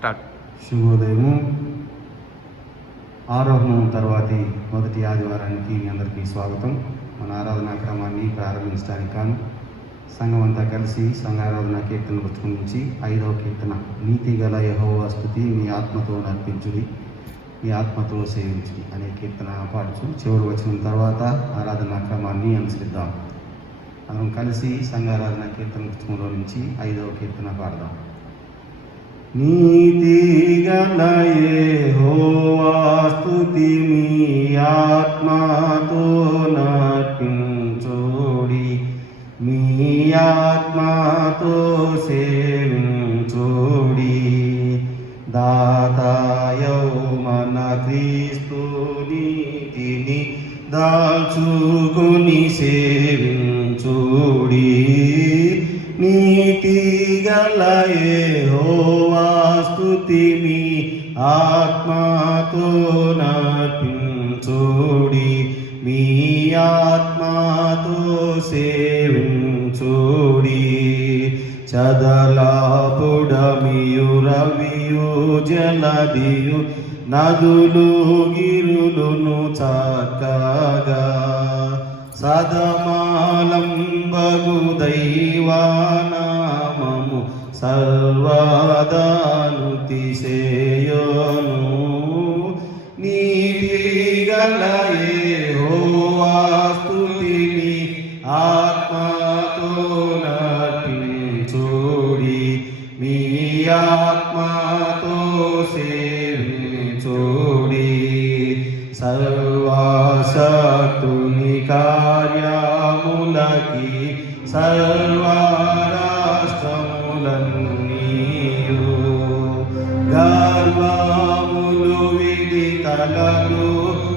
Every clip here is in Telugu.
స్టార్ట్. శుభోదయము. ఆరోహణం తర్వాతి మొదటి ఆదివారానికి మీ అందరికీ స్వాగతం. మన ఆరాధనా క్రమాన్ని ప్రారంభించడానికి కాను సంఘం అంతా కలిసి సంఘారాధన కీర్తన పుస్తకం నుంచి 5వ కీర్తన, నీతి గల యెహోవా స్తుతి మీ ఆత్మతో నర్పించుడి, మీ ఆత్మతో సేవించుడి అనే కీర్తన పాడుచు చివరి వచనం తర్వాత ఆరాధనా క్రమాన్ని అనుసరిద్దాం. మనం కలిసి సంఘారాధన కీర్తన పుస్తకంలో నుంచి 5వ కీర్తన పాడదాం. నీతి గల యెహోవా స్తుతి మీ ఆత్మతో నర్పించుడి, మీ ఆత్మతో సేవించుడి. దాతాయౌ మన క్రీస్తు నీతిని దాల్చుకొని సేవించుడి. నీతి గల యెహోవా స్తుతి మీ ఆత్మతో నర్పించుడి, మీ ఆత్మతో సేవించుడి. చదలాపుడమియు రవియు జలదియు నదులు గిరులును చక్కగా సదమాలంబగు దైవానామము సర్వదానుతిశయను. నీతి గల యెహోవా స్తుతి మీ ఆత్మతో నర్పించుడి, మీ ఆత్మతో సేవించుడి. సర్వశక్తుని కార్యములకి సర్వరాష్ట్రములన్నీయు గర్వములు విడి తలలు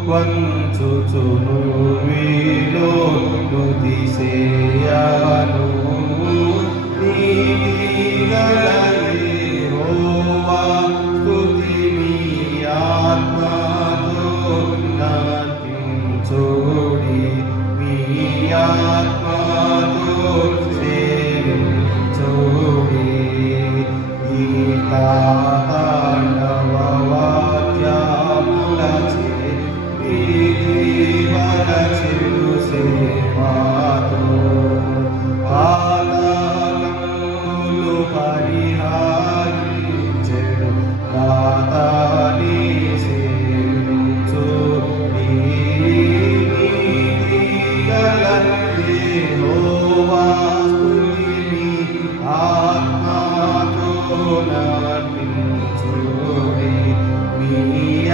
వంచుచును వీలోను దిశేయను. నీతి గల యెహోవా స్తుతి మీ ఆత్మతో నర్పించుడి, మీ ఆత్మతో సేవించుడి. గీతాండవ వాక్యములచే వీధివరచెడు సేవతో పాతకములు పరిహరించెడు దాతాని సేవించుడి. నీతి గల యెహోవా స్తుతి మీ ఆత్మతో నర్పించుడి, మీ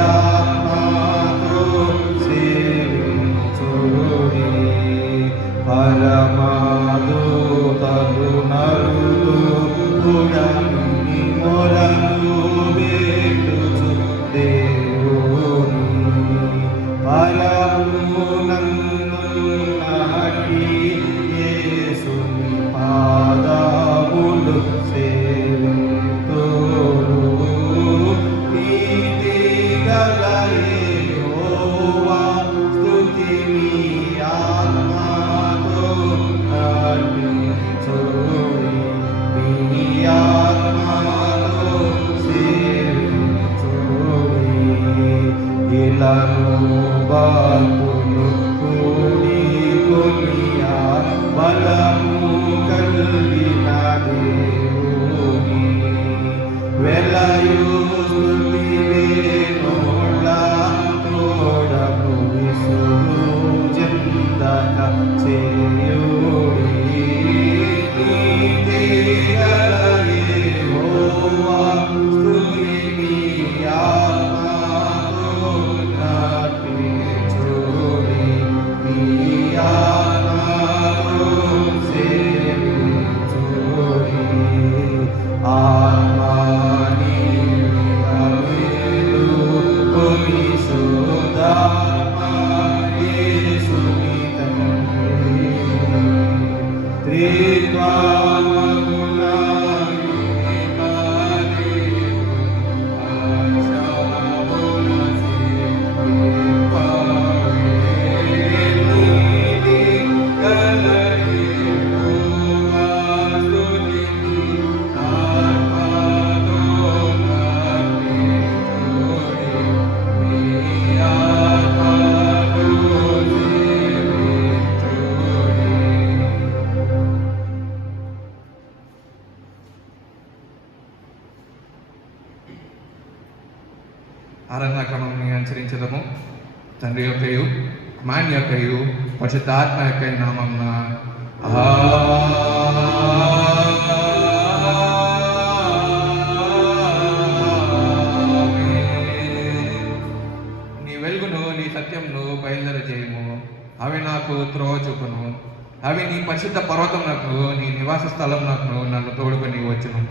ఆత్మతో సేవించుడి. పరమదూతలు నరులు ఉడమి మొరలు వేడుచు దేవుని పరమునందున్నటి యేసుని పాదములు సేవింతురు. నీతి గల యెహోవా స్తుతి మీ ఆత్మతో నర్పించుడి, మీ ఆత్మతో సేవించుడి. ఇలను బాల్పులు కూడి కొనియా బలము కలిగిన దేవుని వెలయు స్తుతి వేణోళ్ళ తోడము విసురు జందక చేయుడి. నీతి గల యెహోవా స్తుతి మీ ఆత్మతో నర్పించుడి, ఆరాధనా క్రమాన్ని అనుసరించదము. తండ్రి యొక్కయు కుమారుని యొక్కయు పరిశుద్ధాత్మ యొక్క నామమున నీ వెలుగును నీ సత్యమును బయలుదేరజేయము. అవి నాకు త్రోవ చూపును. అవి నీ పరిశుద్ధ పర్వతమునకు నీ నివాస స్థలమునకు నన్ను తోడుకొని వచ్చును.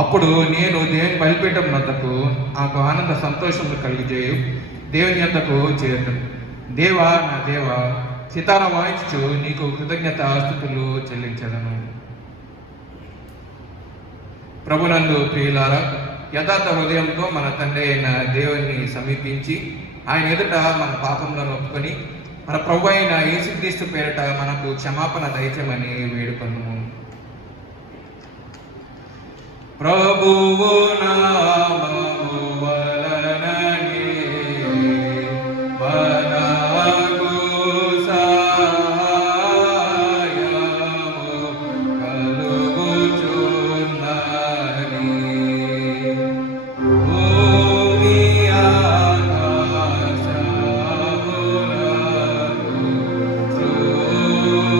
అప్పుడు నేను దేవుని బలిపీఠం వద్దకు నాకు ఆనంద సంతోషములు కలిగజేయు దేవుని యొద్దకు చేరుతాను. దేవా నా దేవా, సితార వాయించుచు నీకు కృతజ్ఞత స్తుతులు చెల్లించదను. ప్రభునందు ప్రియులారా, యథార్థ హృదయంతో మన తండ్రి అయిన దేవుని సమీపించి ఆయన ఎదుట మన పాపములను ఒప్పుకొని మన ప్రభు అయిన యేసుక్రీస్తు పేరిట మనకు క్షమాపణ దయచేయమని వేడుకొనుము. ప్రభువు నామము వలననే మనకు సహాయము కలుగుచున్నది. భూమి ఆకాశములను సృజించిన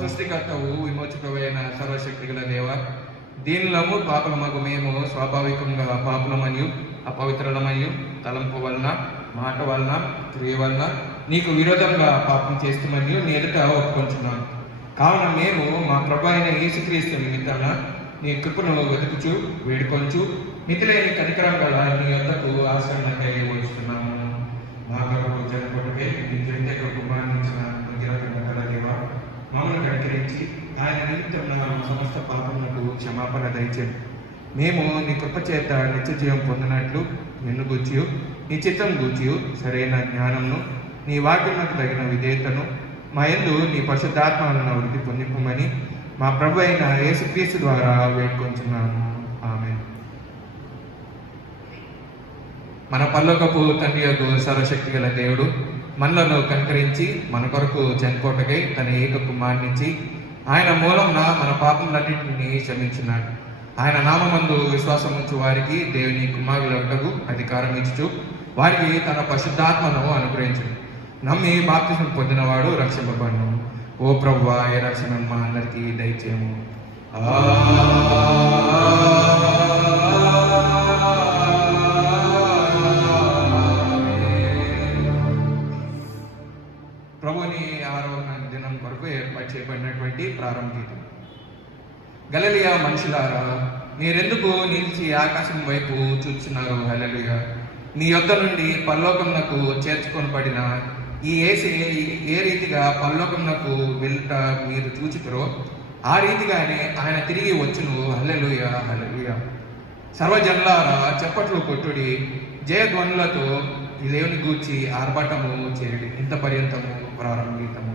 సృష్టికర్తవు విమోచకమైన సర్వశక్తి గల దేవ, దీనిలము పాపలమగు మేము స్వాభావికంగా పాపులమనియు అపవిత్రులమనియు తలంపు వలన మాట వలన క్రియ వలన నీకు విరోధంగా పాపం చేస్తామని నీ ఎదుట ఒప్పుకొంచున్నాను. కావున మేము మా ప్రభు అయిన యేసుక్రీస్తు నిమిత్తాన నీ కృపను వెతుకుచు వేడుకొంచు మితిలేని కనికరం గల నీ యొద్దకు ఆశ్రయంగా వచ్చుతున్నాము. మా ప్రభు జనకొట్టుకే నీ జంట కుమారించిన గల దేవ, మమ్మల్ని కనికరించి ఆయన నిమిత్తం సమస్త పాపములకు క్షమాపణ దయచేయండి. మేము నీ కృప చేత నిత్య జీవం పొందినట్లు నిన్ను గూర్చియు నీ చిత్తం గూర్చియు సరైన జ్ఞానంను నీ వాక్యములకు తగిన విధేయతను మా యందు నీ పరిశుద్ధాత్మలను వృద్ధి పొందింపమని మా ప్రభు అయిన యేసుక్రీస్తు ద్వారా వేడుకొంచున్నాము. ఆమేన్. మన పరలోకపు తండ్రి యొక్క సర్వశక్తి గల దేవుడు మనలను కనికరించి మన కొరకు చనిపోటకై తన ఏక కుమారునిచ్చి ఆయన మూలంన మన పాపములన్నింటినీ క్షమించున్నాడు. ఆయన నామమందు విశ్వాసం ఉంచు వారికి దేవుని కుమారులకు అధికారం ఇచ్చుచు వారికి తన పరిశుద్ధాత్మను అనుగ్రహించును. నమ్మి బాప్తిసం పొందినవాడు రక్షింపబడును. ఓ ప్రభువా, ఏ రక్షణ మా అందరికీ దయచేయము. ప్రభుని 6వ దినం కొరకు ఏర్పాటు చేయబడినటువంటి ప్రారంభ గీతం. గలిలయ మనుషులారా, మీరెందుకు నిలిచి ఆకాశం వైపు చూస్తున్నారు? హల్లెలూయా. మీ యొద్ద నుండి పరలోకమునకు చేర్చుకొనబడిన ఈ యేసు ఏ రీతిగా పరలోకమునకు వెళ్ళుట మీరు చూచితురో ఆ రీతిగానే ఆయన తిరిగి వచ్చును. హల్లెలూయా, హల్లెలూయా. సర్వజనులారా చప్పట్లు కొట్టుడి, జయధ్వనులతో ఈ దేవుని గూర్చి ఆర్భాటము చేయడి. ఇంత పర్యంతము ప్రారంభ గీతము.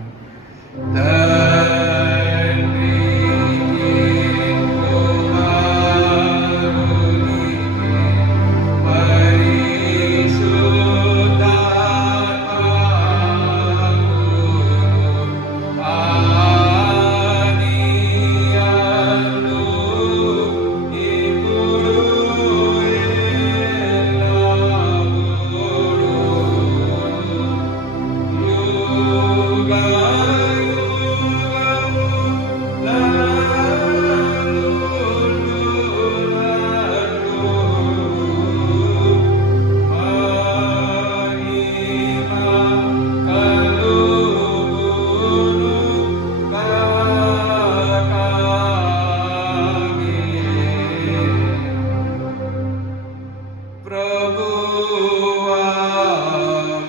ప్రభువా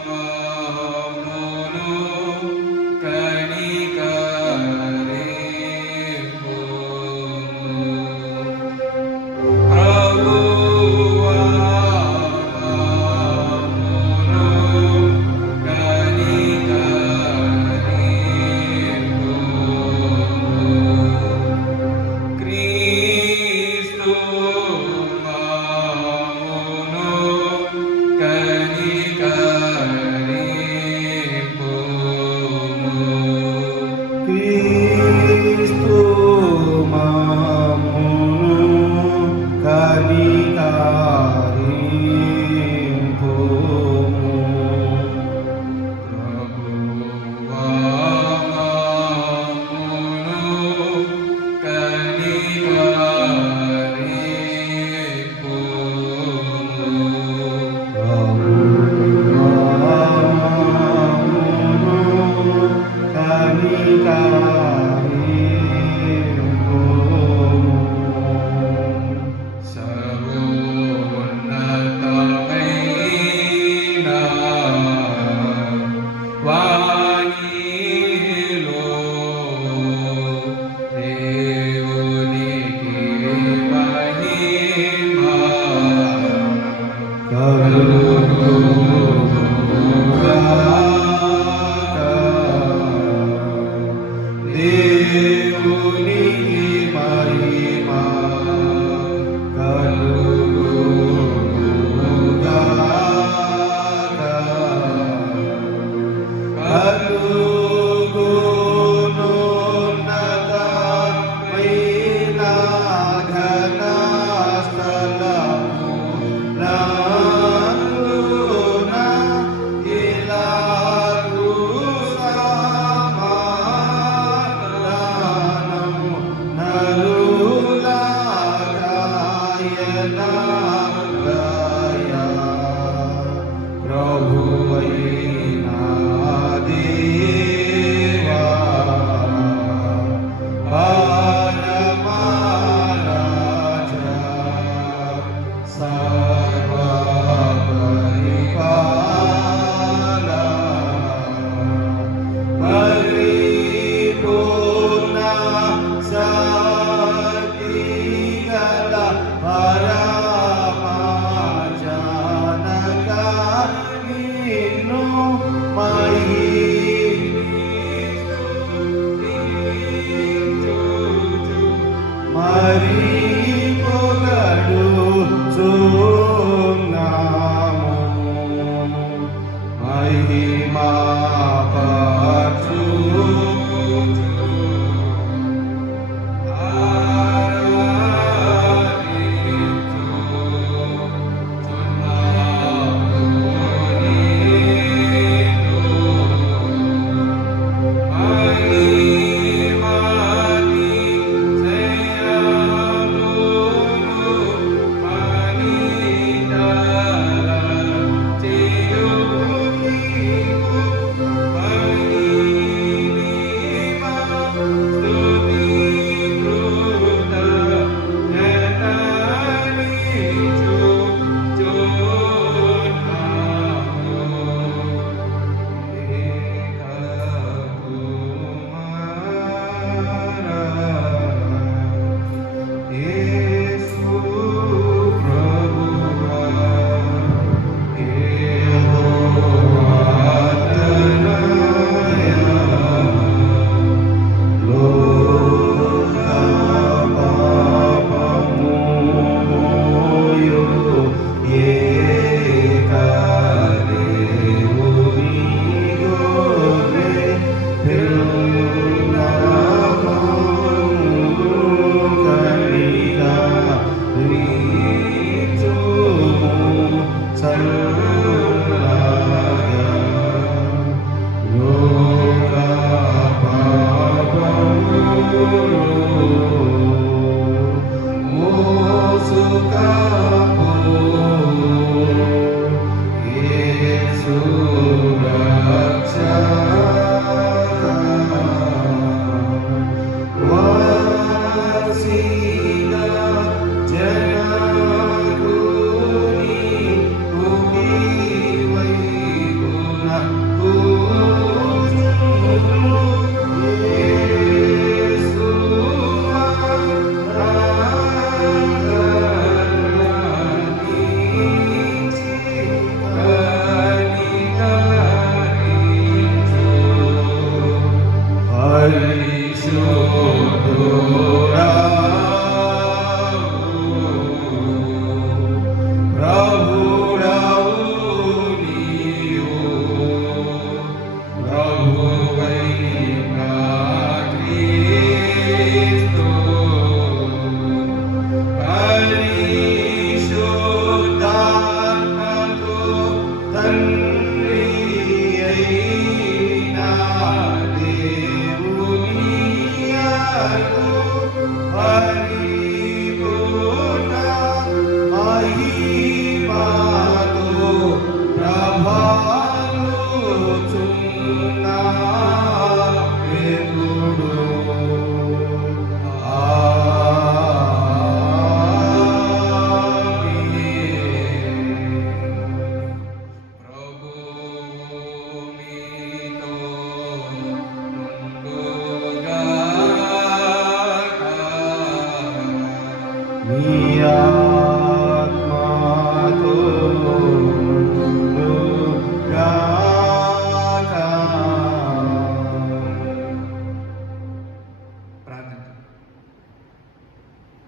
మమ్మును సర్వోన్నతమైన వాణిలో దేవునికి మహిమ Hallelujah.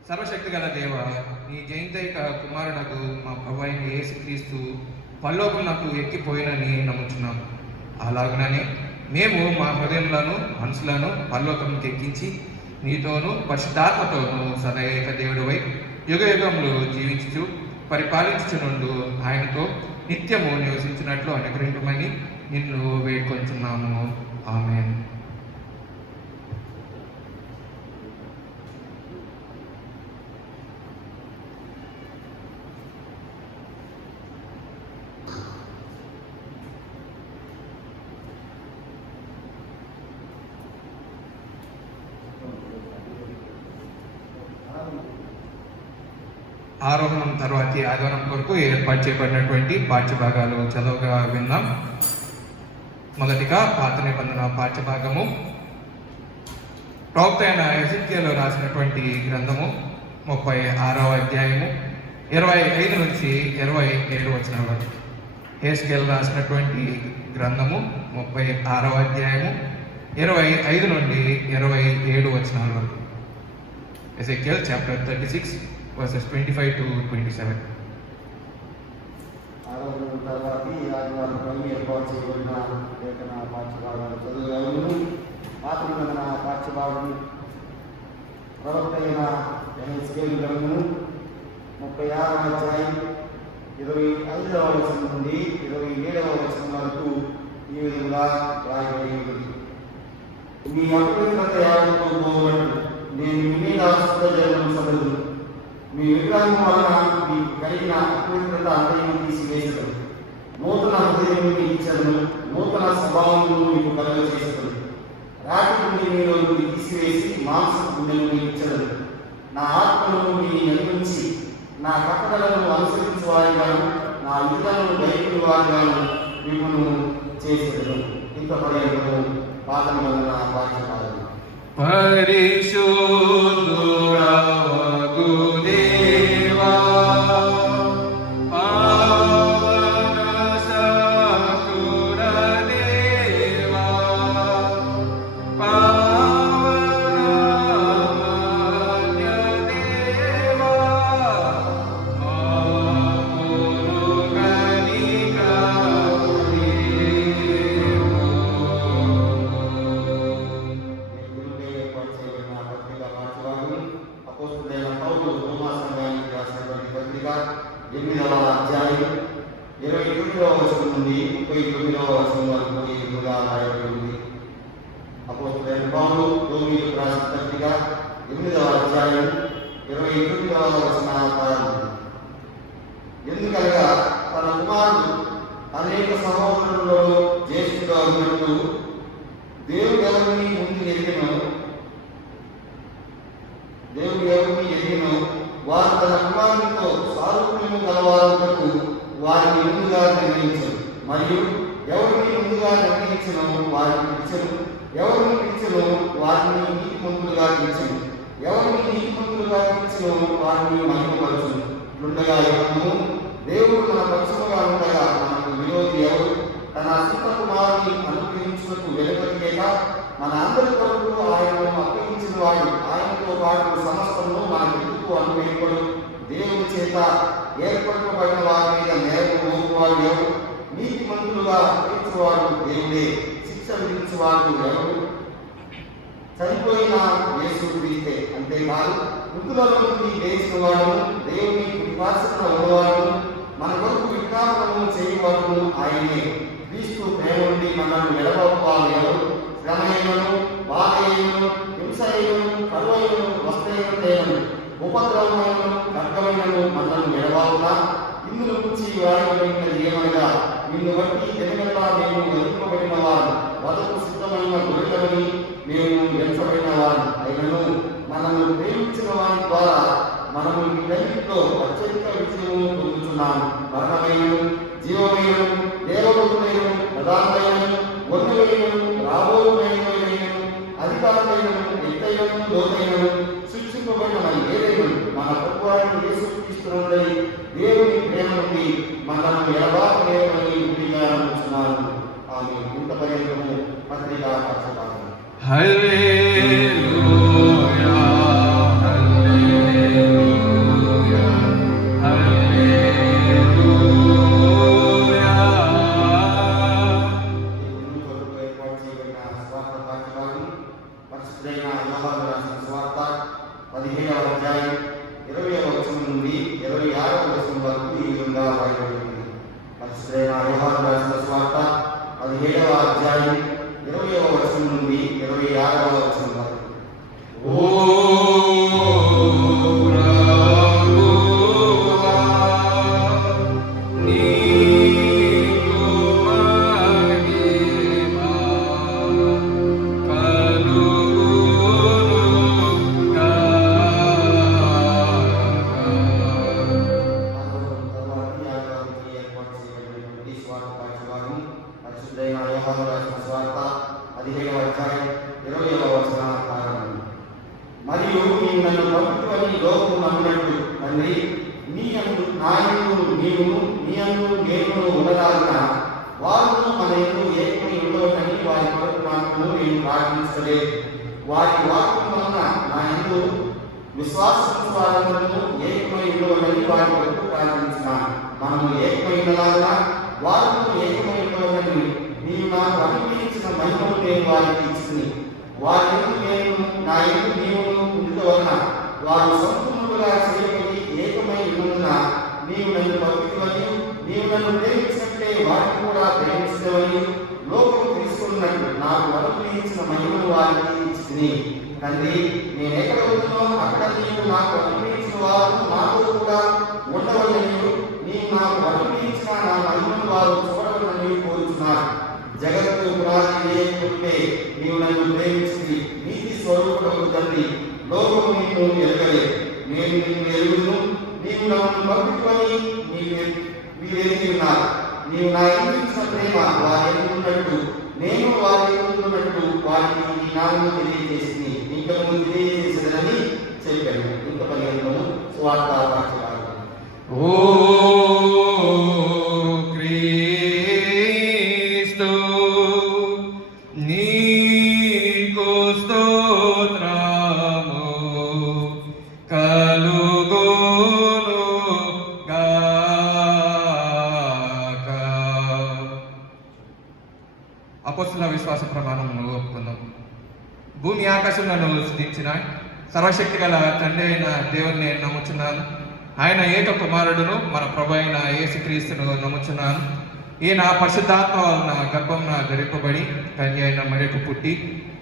సర్వశక్తి గల దేవ, నీ జయంతైక కుమారుడకు మా ప్రభు అయిన యేసుక్రీస్తు పరలోకమునకు ఎక్కిపోయినని నమ్ముచున్నాం. అలాగనే మేము మా హృదయములను మనసులను పరలోకముకి ఎక్కించి నీతోనూ పరిశుద్ధాత్మతోనూ సదైక దేవుడివై యుగ యుగములు జీవించుచు పరిపాలించుచునుండు ఆయనతో నిత్యము నివసించినట్లు అనుగ్రహించమని నిన్ను వేడుకొంచున్నాము. ఆమేన్. ఆరోహణం తర్వాతి ఆదివారం కొరకు ఏర్పాటు చేయబడినటువంటి పాఠ్యభాగాలు చదువుగా విన్నాం. మొదటిగా పాత నిబంధన పాఠ్యభాగము ప్రవక్త అయిన ఎజెకియేలు రాసినటువంటి గ్రంథము 36వ అధ్యాయము 25 నుంచి 27 వచనాల వరకు. హెస్కేలు రాసినటువంటి గ్రంథము 36వ అధ్యాయము 25 నుండి 27 వచనాల వరకు. ఎజెకియేల్ చాప్టర్ 36 verses 25 to 27. ఆరోగ్యం తర్వాత ఈ ఆదివారంపై ఏర్పాటు చేయబడిన లేఖన పాఠ్యభాగాలు చదువులను పాత నిబంధన పాఠ్యభాగం ప్రవక్త అయిన యెహెజ్కేలు గ్రంథము 36వ అధ్యాయం 25వ వచనం నుండి 27వ వచనం వరకు ఈ విధంగా రాయబడి ఉంది. మీ అపవిత్రత యావత్తు పోగొట్టు, నేను మీ మీద శుద్ధజలము చదువు, మీ విగ్రహం వలన మీకు కలిగిన అపవిత్రత అంతయు తీసివేసదు, నూతన హృదయము మీకు ఇచ్చను, నూతన స్వభావమును మీకు కలుగజేసదు, రాతి గుండె మీలో తీసివేసి మాంసపు గుండెను మీకు ఇచ్చదు, నా ఆత్మను మీ నిర్మించి నా కట్టడలను అనుసరించు వారిగాను నా విధులను గైకుని వారిగాను మిమ్మల్ని చేసేదను. ఇంతపర్యంతము పాత నిబంధన పాఠ్యభాగం. పరిశుద్ధుడవగు దేవా, పావన సకుల దేవా, పావన దేవా, మామును కనికరించు. అపోస్తలుడైన పౌలు రోమా సంఘానికి రాసినటువంటి పత్రిక 8వ అధ్యాయం 29వ వచనం నుండి 39వ వచనం వరకు ఈ విధంగా రాయబడి ఉంది. అపోస్తలుడైన పౌలు రోమీయులకు రాసిన పత్రిక 8వ అధ్యాయం 29వ వచనం ప్రారంభం. ఎందుకనగా తన కుమారుడు అనేక సహోదరులలో జ్యేష్ఠుడుగా ఉన్నట్టు దేవుడు ఎవరిని ముందు ఎరిగినో వారు తన కుమారునితో సారూప్యము గలవారులకు వారిని ముందుగా నిర్ణయించరు, మరియు ఎవరిని ముందుగా నిర్ణయించను వారిని పిలిచను, ఎవరిని పిలిచను వారిని నీతిమంతులుగా తీర్చను, ఎవరిని నీతిమంతులుగా తీర్చను వారిని మహిమపరచును. ఉండగా ఎవరు దేవుడు మన పక్షముగా ఉండగా మనకు విరోధి ఎవరు? తన సొంత కుమారుని అనుగ్రహించుటకు వెలువడిలేక మన అందరి కొరకు ఆయనను అప్పగించిన వాడు, ఆయనతో పాటు సమస్తము మన ఎందుకు అనుగ్రహింపడు. దేవుని చేత ఏర్పరచబడిన వారి మీద నేరము మోపువాడు ఎవరు? నీతిమంతులుగా తీర్చువాడు దేవుడే. శిక్ష విధించువాడు ఎవరు? చనిపోయిన యేసు క్రీస్తే. అంతేకాదు మృతులలో నుండి లేచిన వాడు, దేవుని కృపాసన ఉన్నవాడు, మన కొరకు విజ్ఞాపనము చేయవాడు ఆయనే. క్రీస్తు ప్రేమ నుండి మనల్ని నిలబొప్పాలి ఎవరు? శ్రమయను, బాధయను, హింసయను, కరువైను, వస్త్రయను, ఉపద్రవమైనను, ఖడ్గమైనను మనల్ని నిలబాలుగా ఇందులో నుంచి వ్రాయబడినది ఏమనగా, నిన్ను బట్టి జనగల్లా మేము ఎదుర్కోబడిన వారు, వదకు సిద్ధమైన గొర్రెలని మేము ఎంచబడిన వారు అయినను మనము ప్రేమించిన వారి ద్వారా మనము వీటన్నిటిలో అత్యధిక విజయము పొందుతున్నాము. మరణమైనను, జీవమైనను, దేవలోకమైనను, ప్రధానమైనను, వన్యమైనను, రాబోయమైనను, అధికారమైనను, ఎత్తైనను, లోతైనను, సృష్టింపబడిన ఏదైనా మన ప్రభువారిని యేసుక్రీస్తునందరి దేవుని ప్రేమ నుండి మనల్ని ఎడబాపలేమని గుడిగా నమ్ముచున్నాను. ఆమె ఇంతపర్యంతము పత్రికా పాఠ్యభాగం. హల్లెలూయా, హల్లెలూయా. యోహాను రాసిన సువార్త 17వ అధ్యాయం 20వ వచనం నుండి 26వ వచనం వరకు ఈ విధంగా రాయబడింది. పరిశుద్ధైన యోహాను రాసిన సువార్త 17వ అధ్యాయం 20వ వచనం నుండి 26వ వచనం వరకు. మరియు నీవు నన్ను పంపుకొని లోకము నమ్మినట్టు తండ్రి నీయందు నాయందు నీవును నీయందు నేను ఉండలాగిన వారును మన యందు ఏకమై ఉండవని వారి కొరకు మాత్రము నేను ప్రార్థించలేదు. వారి వాక్యం వలన నా యందు విశ్వాసం వారందరూ ఏకమై ఉండవని వారి కొరకు ప్రార్థించినాను. మనము ఏకమై ఉండలాగిన వారును ఏకమై ఉండవని నీవు నాకు అనుగ్రహించిన మహిమను నేను వారికి ఇచ్చింది. వారి యందు నేను నా యందు నీవును వలన వారు సంపూర్ణంగా చేయబడి ఏకమై ఉన్నందున నీవు నన్ను పంపితివని నీవు నన్ను ప్రేమించినట్లే వారిని కూడా ప్రేమించవని లోకము తెలుసుకున్నట్టు నాకు అనుగ్రహించిన మహిమను వారికి ఇచ్చింది. తండ్రి నేను ఎక్కడ ఉంటున్నో అక్కడ నీవు నాకు అనుగ్రహించిన వారు నాతో కూడా ఉండవలని నీవు నాకు అనుగ్రహించిన నా మహిమను వారు చూడవలని కోరుచున్నారు. జగత్తు పునాది వేయకుంటే నీవు నన్ను ప్రేమించి నీతి స్వరూపుడకు తండ్రి లోకము నిన్ను ఎరగలేదు. నేను నిన్ను ఎరుగును, నీవు నన్ను పంపుకొని మీరెరిగి ఉన్నారు. నీవు నా ఇచ్చిన ప్రేమ వారి ఉన్నట్టు నేను వారి ఉన్నట్టు వారికి నీ నామము తెలియజేసింది ఇంకా ముందు తెలియజేసేదని చెప్పాను. ఇంత పర్యంతము స్వార్థ వాక్యాలు. ఓ క్రీస్తు నీకు స్తోత్రము కలుగును గాక. అపోస్తలుల విశ్వాస ప్రమాణమును ఒప్పుకుందాం. భూమి ఆకాశములను స్తుతించిన సర్వశక్తి గల తండ్రి అయిన దేవుని నేను నమ్ముచున్నాను. ఆయన ఏక కుమారుడును మన ప్రభు అయిన యేసుక్రీస్తును నమ్ముచున్నాను. ఈయన పరిశుద్ధాత్మ వలన గర్భంన ధరింపబడి కన్య అయిన మరియకు పుట్టి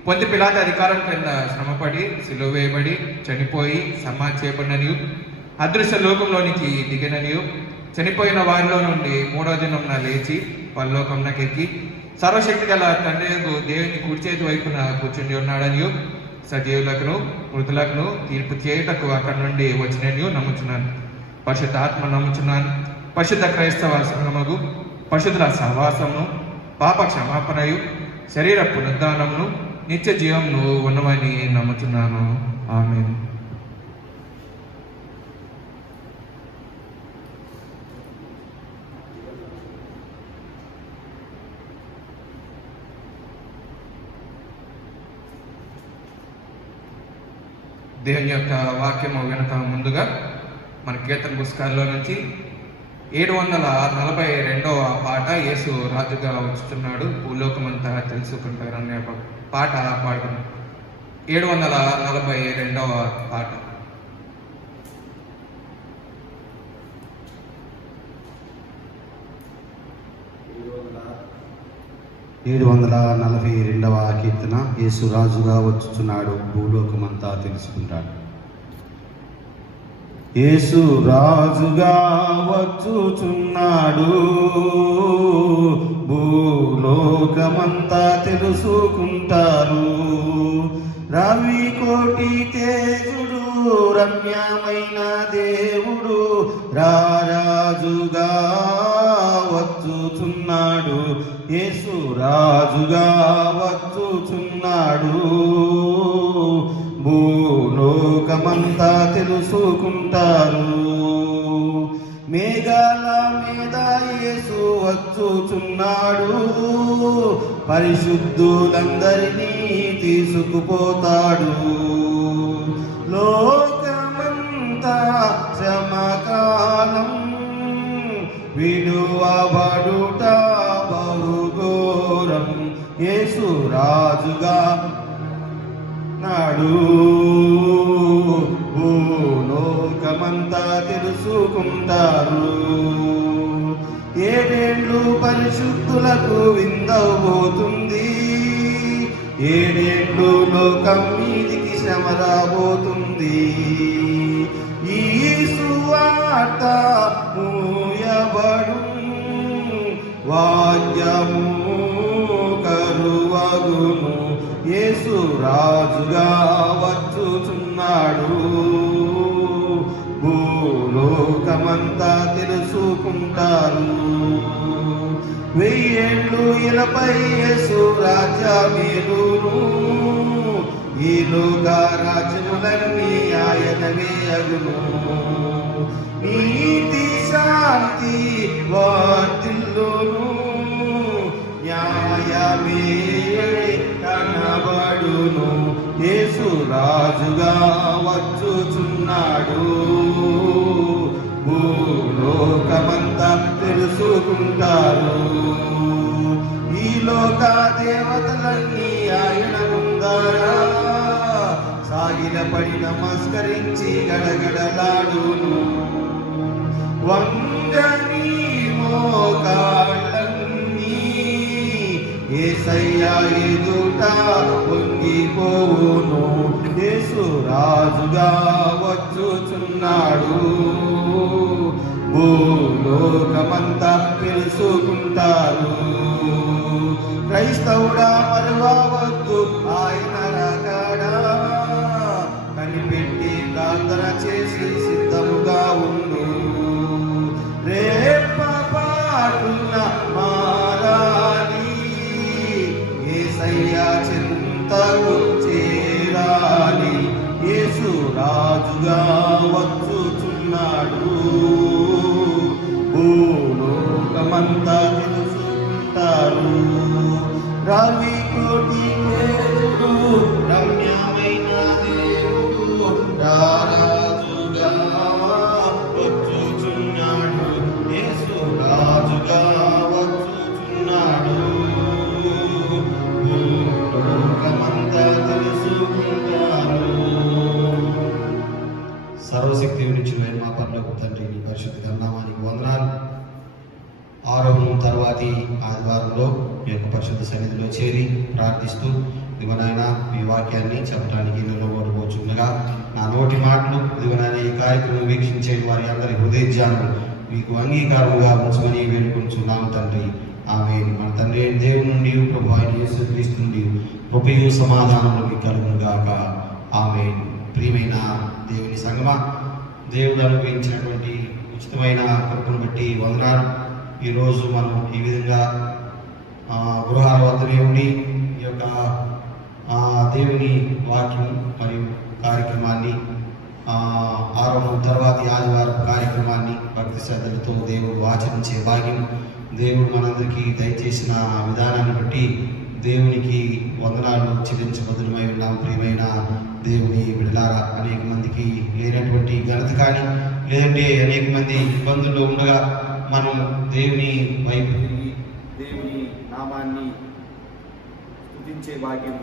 పొంతి పిలాతు అధికారం క్రింద శ్రమపడి సిలువ వేయబడి చనిపోయి సమాధి చేయబడిననియు అదృశ్య లోకంలోనికి దిగిననియు చనిపోయిన వారిలో నుండి 3వ దినమున లేచి పరలోకమునకెక్కి సర్వశక్తి గల తండ్రి దేవుని కుడి చేతి వైపున కూర్చుని ఉన్నాడనియు సజీవులకును మృతులకును తీర్పు చేయుటకు అక్కడి నుండి వచ్చిననియు నమ్ముచున్నాను. పరిశుద్ధ ఆత్మ నమ్ముచున్నాను. పరిశుద్ధ క్రైస్తవ సంగమగు పరిశుద్ధుల సహవాసమును పాప క్షమాపణయు శరీర పునరుద్ధానమును నిత్య జీవమును ఉన్నవని నమ్ముచున్నాను. ఆమేన్. దేవుని యొక్క వాక్యము వెనుక ముందుగా మన కీర్తన పుస్తకాల్లో నుంచి 742వ పాట యేసు రాజుగా వచ్చుచున్నాడు భూలోకమంతా తెలుసుకుంటారు అనే పాట పాడుకున్నాం. 742వ పాట. 742వ కీర్తన. యేసు రాజుగా వచ్చుచున్నాడు భూలోకమంతా తెలుసుకుంటాడు. యేసు రాజుగా వచ్చుచున్నాడు భూలోకమంతా తెలుసుకుంటారు. రవి కోటి తేజుడు రమ్యమైన దేవుడు రారాజుగా వచ్చుచున్నాడు. యేసు రాజుగా వచ్చుచున్నాడు భూలోకమంతా తెలుసుకుంటారు. మేఘాల మీద యేసు వచ్చుచున్నాడు పరిశుద్ధులందరినీ తీసుకుపోతాడు. లోకమంతా శ్రమకాలం విడువబడుట బహుఘోరం. యేసు రాజుగా వచ్చుచున్నాడు. భూలోకమంతా తెలుసుకుంటారు. 7 ఏళ్ళు పరిశుద్ధులకు విందవబోతుంది. 7 ఏళ్ళు లోకం మీదికి శ్రమ రాబోతుంది. ఈ సువార్త మూయబడు, వాద్యము కరువగును. యేసు రాజుగా వచ్చుచున్నాడు. భూలోకమంతా తెలుసుకుంటారు. 1000 ఏళ్ళు ఇలపై యేసు రాజ్యమేలును. ఈ లోక రాజ్యములన్నీ ఆయనవే అగును. నీతి శాంతి వర్ధిల్లును. న్యాయమే కనబడును. యేసు రాజుగా వచ్చుచున్నాడు. భూలోకమంతా తెలుసుకుంటారు. ఈ లోక దేవతలన్నీ ఆయన ముందర సాగిలపడి నమస్కరించి గడగడలాడును. వంగని మోకాళ్ళన్నీ యేసయ్య ఎదుట వంగిపోవును. యేసు రాజుగా వచ్చుచున్నాడు. భూలోకమంతా తెలుసుకుంటారు. క్రైస్తవుడా మరువవద్దు ఆయన రాకడా. కనిపెట్టి ప్రార్థన చేసి సిద్ధముగా ఉండు. రేపపాటున మారాలి. యేసయ్య చింతకు చేరాలి. యేసు రాజుగా వచ్చుచున్నాడు. భూలోకమంతా తెలుసుకుంటారు. రవి కోటి తేజుడు, రమ్యమైన దేవుడు రారాజుగా వచ్చుచున్నాడు. యేసు రాజుగా వచ్చుచున్నాడు. భూలోకమంతా తెలుసుకుంటారు. సర్వశక్తి వినిచుమైన మా పరలోక తండ్రి, నీ పరిశుద్ధ నామానికి వందనాలు. ఆరోహణం తర్వాతి ఆదివారంలో మీ యొక్క పరిశుద్ధ సన్నిధిలో చేరి ప్రార్థిస్తూ దివనాయన మీ వాక్యాన్ని చెప్పడానికి నిలబడబోచుండగా నా నోటి మాటలు దివనాయన ఈ కార్యక్రమం వీక్షించే వారి అందరి హృదయధ్యానం మీకు అంగీకారముగా ఉంచమని వేడుకొంచున్నాము తండ్రి. ఆమె మన తండ్రి అయిన దేవుని నుండి ప్రభు అయిన యేసుక్రీస్తు నుండి కృపయు సమాధానములు మీకు కలుగునుగాక. ఆమె. ప్రియమైన దేవుని సంగమా, దేవుడు అనుగ్రహించినటువంటి ఉచితమైన కృపను బట్టి వందనాలు. ఈరోజు మనం ఈ విధంగా గృహాల వద్దనే ఉండి ఈ యొక్క దేవుని వాక్యం మరియు కార్యక్రమాన్ని ఆరోహణం తర్వాతి ఆదివారం కార్యక్రమాన్ని భక్తి శ్రద్ధలతో దేవుడు ఆచరించే భాగ్యం దేవుడు మనందరికీ దయచేసిన విధానాన్ని బట్టి దేవునికి వందనాలు చెల్లించబద్దులమై ఉన్నాం. ప్రియమైన దేవుని బిడ్డలారా, అనేక మందికి లేనటువంటి ఘనత కానీ లేదంటే అనేక మంది ఇబ్బందుల్లో ఉండగా మనం దేవుని వైపు దేవుని నామాన్ని స్తుతించే భాగ్యం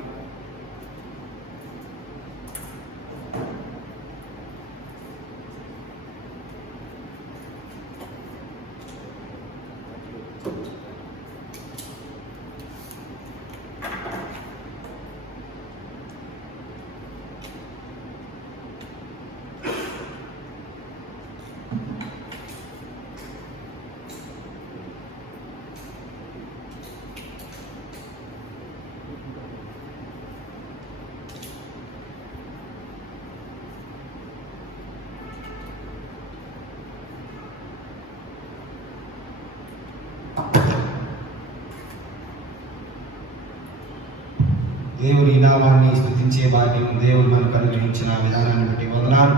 దేవుని నామాన్ని స్తుతించే భాగ్యం దేవుడు మనకు అనుగ్రహించిన విధానాన్ని బట్టి వందనాలు.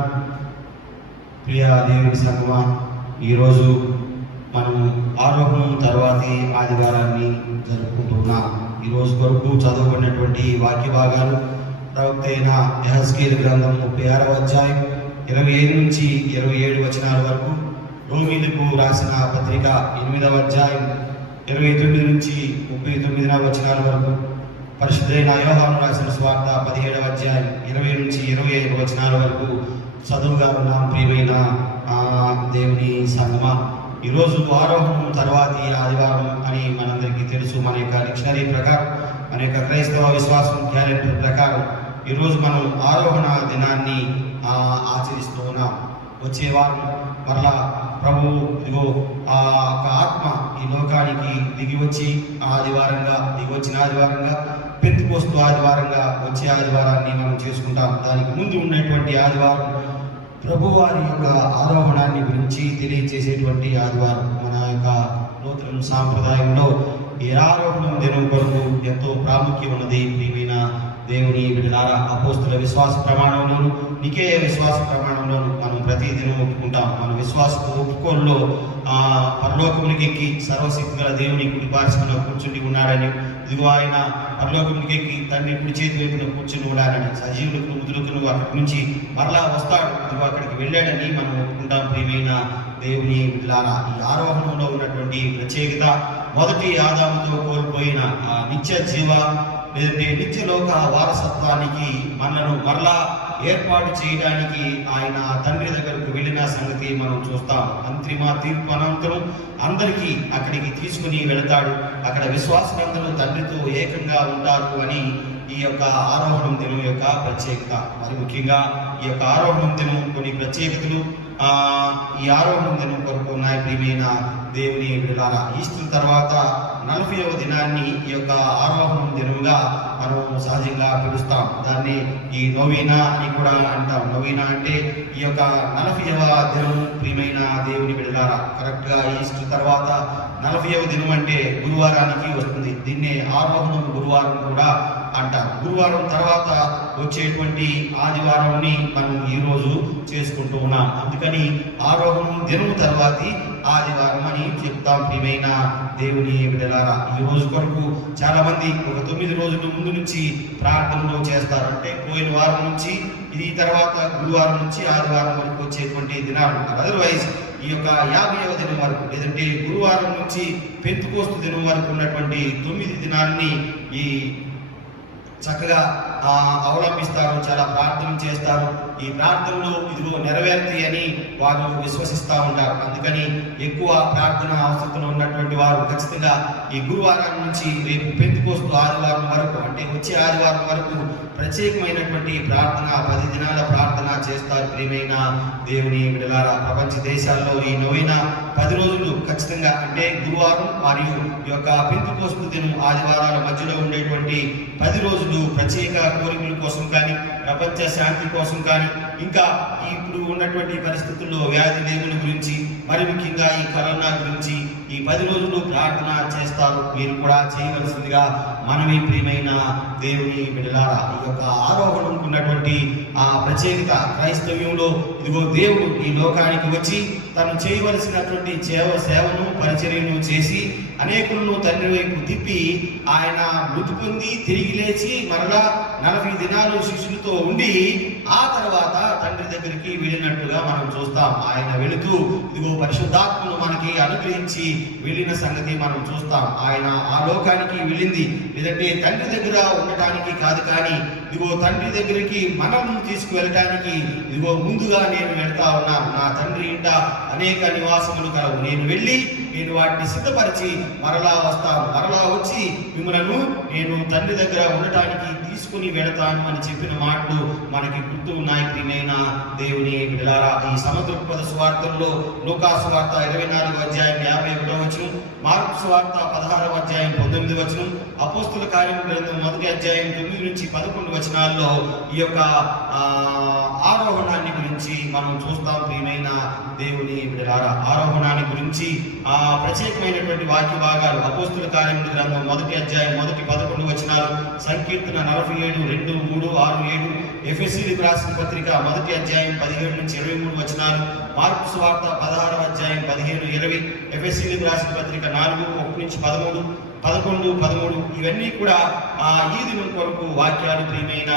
ప్రియ దేవుని సంగమా, ఈరోజు మనం ఆరోహణం తర్వాతి ఆదివారాన్ని జరుపుకుంటున్నాం. ఈరోజు కొరకు చదవబడినటువంటి వాక్య భాగాలు ప్రవక్త అయిన యెహెజ్కేలు గ్రంథం 36వ అధ్యాయం 25 నుంచి 27 వచనాల వరకు, రోమీలకు రాసిన పత్రిక 8వ అధ్యాయం 29 నుంచి 39వ వచనాల వరకు, పరిశుద్ధైన యోహాను రాసిన సువార్త 17వ అధ్యాయం 20 నుంచి 25 వచనాల వరకు చదువుగా ఉన్నాం. ప్రియమైన దేవుని సంగమా, ఈరోజు ఆరోహణం తర్వాతి ఆదివారం అని మనందరికీ తెలుసు. మన యొక్క డిక్షనరీ ప్రకారం, మన యొక్క క్రైస్తవ విశ్వాసం క్యాలెండర్ ప్రకారం ఈరోజు మనం ఆరోహణ దినాన్ని ఆచరిస్తూ ఉన్నాం. వచ్చే వారం మరలా ప్రభు ఇదిగో ఆ ఒక ఆత్మ ఈ లోకానికి దిగివచ్చిన ఆదివారంగా పెంతెకోస్తు ఆదివారంగా వచ్చే ఆదివారాన్ని మనం చేసుకుంటాం. దానికి ముందు ఉన్నటువంటి ఆదివారం ప్రభువారి యొక్క ఆరోహణాన్ని గురించి తెలియజేసేటువంటి ఆదివారం. మన యొక్క నూతన సాంప్రదాయంలో ఈ ఆరోహణం దినం కొరకు ఎంతో ప్రాముఖ్యం ఉన్నది. ప్రియమైన దేవుని బిడ్డలారా, అపోస్తుల విశ్వాస ప్రమాణంలోను నికేయ విశ్వాస ప్రమాణంలోను మనం ప్రతి దినం ఒప్పుకుంటాం. మన విశ్వాస ఒప్పుకోల్లో పరలోకమునికి ఎక్కి సర్వశక్తి గల దేవుని కుడి పార్శ్వన కూర్చుని ఉన్నాడని, ఇదిగో ఆయన పరలోకమునికి ఎక్కి తండ్రి కుడి చేతి వైపున కూర్చుని ఉన్నాడని, సజీవులకు మృతులకు అక్కడి నుంచి మరలా వస్తాడు, ఇదిగో అక్కడికి వెళ్ళాడని మనం ఒప్పుకుంటాం. ప్రియమైన దేవుని బిడ్డలారా, ఈ ఆరోహణంలో ఉన్నటువంటి ప్రత్యేకత మొదటి ఆదాముతో కోల్పోయిన నిత్య జీవ లేదంటే నిత్యలోక వారసత్వానికి మనను మరలా ఏర్పాటు చేయడానికి ఆయన తండ్రి దగ్గరకు వెళ్ళిన సంగతి మనం చూస్తాం. అంతిమ తీర్పు అనంతరం అందరికీ అక్కడికి తీసుకుని వెళతాడు. అక్కడ విశ్వాసులందరూ తండ్రితో ఏకంగా ఉంటారు అని ఈ యొక్క ఆరోహణం దినం యొక్క ప్రత్యేకత. మరి ముఖ్యంగా ఈ యొక్క ఆరోహణం దినం కొన్ని ప్రత్యేకతలు ఈ ఆరోహణం దినం కొరకు ఉన్నాయి. ప్రియమైన దేవుని బిడ్డలారా, ఈస్టర్ తర్వాత 40వ దినాన్ని ఈ యొక్క ఆరోహణం దినముగా మనం సహజంగా పిలుస్తాం. దాన్ని ఈ నోవీనా అని కూడా అంటాం. నోవీనా అంటే ఈ యొక్క 40వ దినం. ప్రియమైన దేవుని బిడ్డలారా, కరెక్ట్గా ఈస్టర్ తర్వాత 40వ దినం అంటే గురువారానికి వస్తుంది. దీన్నే ఆరోహణం గురువారం కూడా అంటారు. గురువారం తర్వాత వచ్చేటువంటి ఆదివారాన్ని మనం ఈరోజు చేసుకుంటూ ఉన్నాం. అందుకని ఆరోహణం దినం తర్వాతి ఆదివారం అని చెప్తాం. ప్రియమైన దేవుని బిడ్డలారా, ఈ రోజు కొరకు చాలా మంది ఒక 9 రోజుల ముందు నుంచి ప్రార్థనలు చేస్తారు. అంటే పోయిన వారం నుంచి ఇది తర్వాత గురువారం నుంచి ఆదివారం వరకు వచ్చేటువంటి దినాలు. అదర్వైజ్ ఈ యొక్క 50వ దినం వరకు లేదంటే గురువారం నుంచి పెంతెకోస్తు దినం వరకు ఉన్నటువంటి 9 దినాల్ని ఈ చక్కగా అవలంబిస్తారు. చాలా ప్రార్థన చేస్తారు. ఈ ప్రార్థనలు ఇదిగో నెరవేర్తి అని వారు విశ్వసిస్తూ ఉంటారు. అందుకని ఎక్కువ ప్రార్థన అవసరంలో ఉన్నటువంటి వారు ఖచ్చితంగా ఈ గురువారం నుంచి రేపు పెంతెకోస్తు ఆదివారం వరకు అంటే వచ్చే ఆదివారం వరకు ప్రత్యేకమైనటువంటి ప్రార్థన 10 దినాల ప్రార్థన చేస్తారు. ప్రియమైన దేవుని బిడ్డలారా, ప్రపంచ దేశాల్లో ఈ నోవెనా 10 రోజులు ఖచ్చితంగా అంటే గురువారం మరియు ఈ యొక్క పెంతెకోస్తు దినం ఆదివారాల మధ్యలో ఉండేటువంటి 10 రోజులు ప్రత్యేక కోరికల కోసం కానీ ప్రపంచ శాంతి కోసం కానీ ఇంకా ఇప్పుడు ఉన్నటువంటి పరిస్థితుల్లో వ్యాధి లేముల గురించి మరి ముఖ్యంగా ఈ కరోనా గురించి ఈ 10 రోజులు ప్రార్థన చేస్తారు. మీరు కూడా చేయవలసిందిగా మనవి. ప్రియమైన దేవుని బిడ్డలారా, ఈ యొక్క ఆరోహణం ఉన్నటువంటి ప్రత్యేకత క్రైస్తవ్యంలో ఇదిగో దేవుడు ఈ లోకానికి వచ్చి తను చేయవలసినటువంటి సేవను పరిచర్యను చేసి అనేకులను తండ్రి వైపు తిప్పి ఆయన మృతి పొంది తిరిగి లేచి మరలా 40 దినాలు శిష్యులతో ఉండి ఆ తర్వాత తండ్రి దగ్గరికి వెళ్ళినట్టుగా మనం చూస్తాం. ఆయన వెళుతూ ఇదిగో పరిశుద్ధాత్మను మనకి అనుగ్రహించి వెళ్ళిన సంగతి మనం చూస్తాం. ఆయన ఆ లోకానికి వెళ్ళింది లేదంటే తండ్రి దగ్గర ఉండటానికి కాదు, కానీ ఇదిగో తండ్రి దగ్గరికి మనల్ని తీసుకువెళ్ళటానికి ఇదిగో ముందుగా నేను వెళ్తా ఉన్నాను. నా తండ్రి ఇంట అనేక నివాసములు కలవు. నేను వాటిని సిద్ధపరిచి మరలా వస్తాను. మరలా వచ్చి మిమ్మలను నేను తండ్రి దగ్గర ఉండటానికి తీసుకుని వెళతాను అని చెప్పిన మాటలు మనకి గుర్తు ఉన్నాయి. ప్రియమైన దేవుని బిడ్డలారా, ఈ సమదృక్పథ సువార్తల్లో లూకా సువార్త 24వ అధ్యాయం 51వ వచనం, మార్కు సువార్త 16వ అధ్యాయం 19వ వచనం, అపోస్తుల కార్యముల గ్రంథం 1వ అధ్యాయం 9 నుంచి 11 వచనాల్లో ఈ యొక్క ఆరోహణాన్ని గురించి మనం చూస్తాం. ప్రియమైన దేవుని బిడ్డలారా, ఆరోహణాన్ని గురించి ప్రత్యేకమైనటువంటి వాక్య భాగాలు అపోస్తుల కార్యముల గ్రంథం 1వ అధ్యాయం 11 వచనాలు, సంకీర్తన 47 2, 3, 6, 7, ఎఫెసీయులకు రాసిన పత్రిక 1వ అధ్యాయం 17 నుంచి 23 వచనాలు, మార్కు సువార్త 16వ అధ్యాయం 15, 20, ఎఫెసీయులకు రాసిన పత్రిక 4, 1 నుంచి 13, 11, 13 ఇవన్నీ కూడా ఈ దినం కొరకు వాక్యాలు ప్రియమైన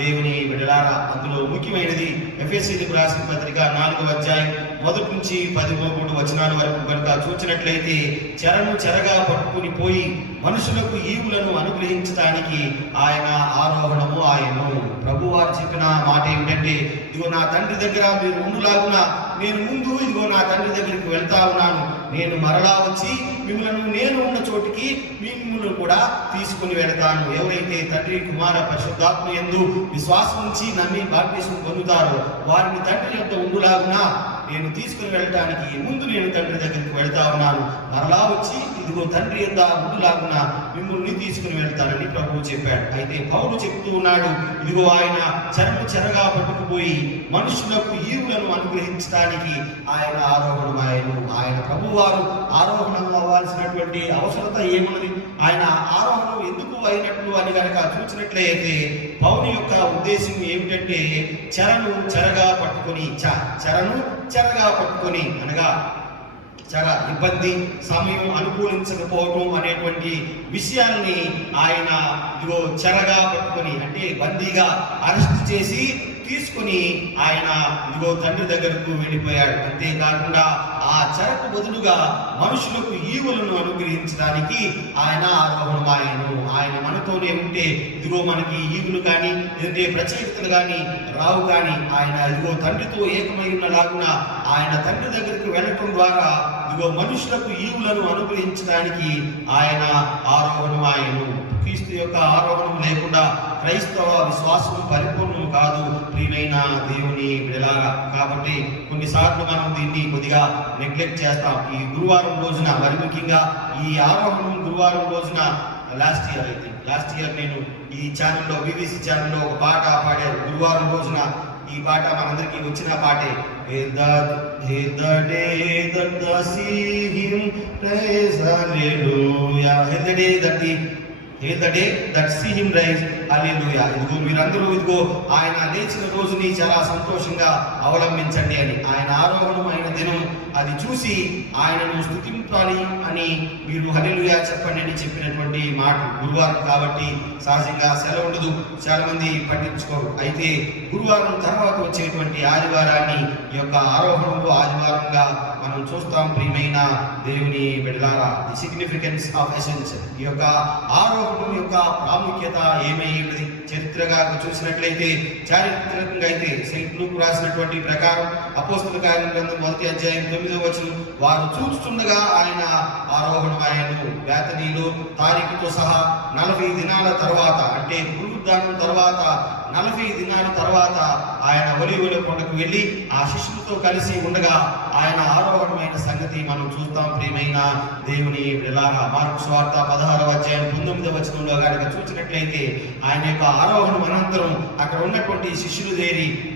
దేవుని బిడ్డలారా. అందులో ముఖ్యమైనది ఎఫెసీయులకు రాసిన పత్రిక 4వ అధ్యాయం 1 నుంచి 13 వచనాల వరకు కనుక చూసినట్లయితే, చెరను చెరగా పట్టుకుని పోయి మనుషులకు ఈవులను అనుగ్రహించడానికి ఆయన ఆరోహణము ఆయను. ప్రభువారు చెప్పిన మాట ఏమిటంటే, ఇదిగో నా తండ్రి దగ్గర మీరు ఉండులాగున నేను ముందు ఇదిగో నా తండ్రి దగ్గరికి వెళ్తా ఉన్నాను, నేను మరలా వచ్చి మిమ్మల్ని నేను ఉన్న చోటికి మిమ్మల్ని కూడా తీసుకుని వెళతాను. ఎవరైతే తండ్రి కుమార పరిశుద్ధాత్మ యందు విశ్వాసం ఉంచి నమ్మి బాప్తిస్మం పొందుతారో వారిని తండ్రి యొక్క ఉండులాగున నేను తీసుకుని వెళ్ళడానికి ముందు నేను తండ్రి దగ్గరికి వెళ్తా ఉన్నాను, మరలా వచ్చి ఇదిగో తండ్రి యొక్క ఉండులాగున మిమ్మల్ని తీసుకుని వెళ్తానని ప్రభువు చెప్పాడు. అయితే పౌలు చెప్తూ ఉన్నాడు, ఇదిగో ఆయన చెరను చెరగా పట్టుకుపోయి మనుషులకు ఈవులను అనుగ్రహించడానికి ఆయన ఆరోహణం ఆయను. ఆయన ప్రభువారు ఆరోహణం అవ్వాల్సినటువంటి అవసరత ఏమున్నది? ఆయన ఆరోహణం ఎందుకు అయినట్లు అని కనుక చూసినట్లయితే పౌని యొక్క ఉద్దేశం ఏమిటంటే, చెరను చెరగా పట్టుకొని చెరను చెరగా పట్టుకొని అనగా చెర ఇబ్బంది, సమయం అనుకూలించకపోవటం అనేటువంటి విషయాల్ని ఆయన ఇదిగో చెరగా పట్టుకొని అంటే బందీగా అరెస్ట్ చేసి తీసుకుని ఆయన ఇదిగో తండ్రి దగ్గరకు వెళ్ళిపోయాడు. అంతేకాకుండా ఆ చెరకు బదులుగా మనుషులకు ఈవులను అనుగ్రహించడానికి ఆయన ఆరోహణం ఆయను. ఆయన మనతోనే ఉంటే ఇదిగో మనకి ఈవులు కానీ లేదంటే ప్రత్యేకతలు కానీ రావు. కానీ ఆయన ఇదిగో తండ్రితో ఏకమై ఉన్నలాగున ఆయన తండ్రి దగ్గరికి వెళ్ళటం ద్వారా ఇదిగో మనుషులకు ఈవులను అనుగ్రహించడానికి ఆయన ఆరోహణం ఆయను. క్రీస్తు యొక్క ఆరోహణం లేకుండా క్రైస్తవ విశ్వాసం పరిపూర్ణం కాదు ప్రియమైన దేవుని బిడ్డలారా. కాబట్టి కొన్నిసార్లు మనం దీన్ని కొద్దిగా నెగ్లెక్ట్ చేస్తాం. ఈ గురువారం రోజున మరి ముఖ్యంగా ఈ ఆరోహణం గురువారం రోజున లాస్ట్ ఇయర్ నేను ఈ ఛానల్లో BBC ఛానల్లో ఒక పాట పాడారు. గురువారం రోజున ఈ పాట మనందరికీ వచ్చిన పాటే. Hail the day that the see him praise hallelujah. Hail the day that see him rise hallelujah. ఇదిగో మీరందరూ ఇదిగో ఆయన లేచిన రోజుని చాలా సంతోషంగా అవలంబించండి అని. ఆయన ఆరోహణం అయిన దినం అది చూసి ఆయనను స్తుతించాలి అని మీరు హల్లెలూయా చెప్పండి అని చెప్పినటువంటి మాట. గురువారం కాబట్టి సహజంగా సెలవు ఉండదు, చాలా మంది పట్టించుకోరు. అయితే గురువారం తర్వాత వచ్చేటువంటి ఆదివారాన్ని ఈ యొక్క ఆరోహణంలో ఆదివారంగా మనం చూస్తాం. ప్రియమైన దేవుని బిడ్డలారా, ది సిగ్నిఫికెన్స్ ఆఫ్ ఎసెన్స్, ఈ యొక్క ఆరోహణం యొక్క ప్రాముఖ్యత ఏమై ఉన్నది? చరిత్రగా చూసినట్లయితే చారిత్రకంగా అయితే సెయింట్ లూక్ రాసినటువంటి ప్రకారం అపోస్తల కార్యం గ్రంథం 1వ అధ్యాయం 9వ వచనం, వారు చూస్తుండగా ఆయన ఆరోహణం ఆయను. బేతనీలో తారీఖుతో సహా 40 దినాల తర్వాత అంటే పునరుద్ధానం తర్వాత 40 దినాల తర్వాత ఆయన ఒలీవల కొండకు వెళ్ళి ఆ శిష్యులతో కలిసి ఉండగా ఆయన ఆరోహణమైన సంగతి మనం చూస్తాం. ప్రియమైన దేవుని బిడ్డలారా, మార్కు సువార్త 16వ అధ్యాయం 19వ వచనంలో కనుక చూసినట్లయితే ఆయన యొక్క ఆరోహణం అనంతరం అక్కడ ఉన్నటువంటి శిష్యులు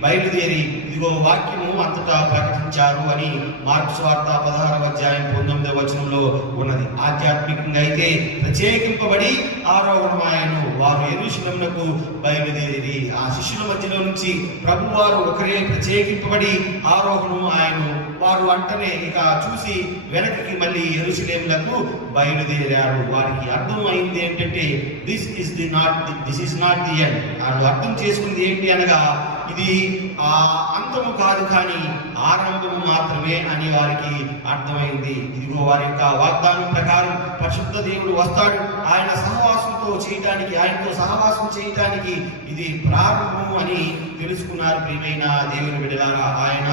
బయలుదేరి ఇదిగో వాక్యము అంతటా ప్రకటించారు అని మార్కు సువార్త 16వ అధ్యాయం 19వ వచనంలో ఉన్నది. ఆధ్యాత్మికంగా అయితే ప్రత్యేకింపబడి ఆరోహణం ఆయను. వారు యెరూషలేమునకు బయలుదేరి ఆ శిష్యుల మధ్యలో నుంచి ప్రభువారు ఒకరే ప్రత్యేకింపబడి ఆరోహణం ఆయను. వారు అంటనే ఇక చూసి వెనక్కి మళ్ళీ యెరూషలేమునకు బయలుదేరారు. వారికి అర్థం అయింది ఏంటంటే this is not the end. వాళ్ళు అర్థం చేసుకుంది ఏంటి అనగా ఇది అంతము కాదు కానీ ఆరంభము మాత్రమే అని వారికి అర్థమైంది. ఇదిగో వారి యొక్క వాగ్దానం ప్రకారం పరిశుద్ధ దేవుడు వస్తాడు, ఆయన సహవాసంతో చేయటానికి, ఆయనతో సహవాసం చేయటానికి ఇది ప్రారంభము అని తెలుసుకున్నారు. ప్రియమైన దేవుని బిడ్డలారా, ఆయన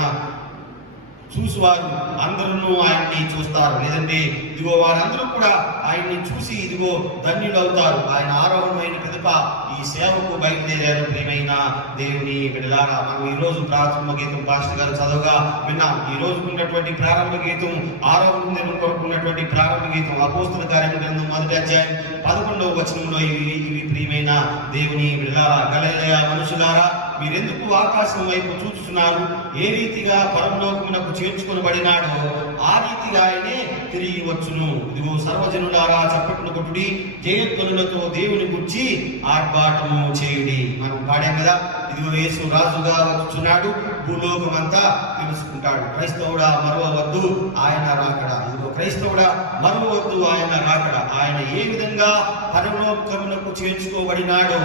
చూసేవారు అందరూ ఆయన్ని చూస్తారు, లేదంటే ఇదిగో వారందరూ కూడా ఆయన్ని చూసి ఇదిగో ధన్యులు అవుతారు. ఆయన ఆరోహణమైన పిదప ఈ సేవకు బయలుదేరారు. ప్రియమైన దేవుని బిడ్డలారా, మనం ఈ రోజు ప్రారంభ గీతం పాస్టర్ గారు చదవగా విన్నాం. ఈ రోజు ఉన్నటువంటి ప్రారంభ గీతం ఆరోహణం కొరకు ఉన్నటువంటి ప్రారంభ గీతం అపోస్తల కార్యం గ్రంథం 1వ అధ్యాయం 11వ వచనంలో ఇవి ప్రియమైన దేవుని బిడ్డలారా, గలిలయ మనుషులారా, మీరెందుకు ఆకాశం వైపు చూస్తున్నారు? ఏ రీతిగా పరలోకమునకు చేర్చుకొనబడినాడో ఆ రీతిగా ఆయనే తిరిగి వచ్చును. ఇదిగో సర్వజనులారా చప్పట్లు కొట్టుడి, జయధ్వనులతో దేవుని గురించి ఆర్భాటము చేయుడి. మనం పాడాం కదా, ఇదిగో యేసు రాజుగా వచ్చుచున్నాడు, భూలోకమంతా తెలుసుకుంటాడు. క్రైస్తవుడా మరువవద్దు ఆయన రాకడ. ఇదిగో క్రైస్తవుడా మరువవద్దు ఆయన రాకడ. ఆయన ఏ విధంగా పరలోకమునకు చేర్చుకోబడినాడో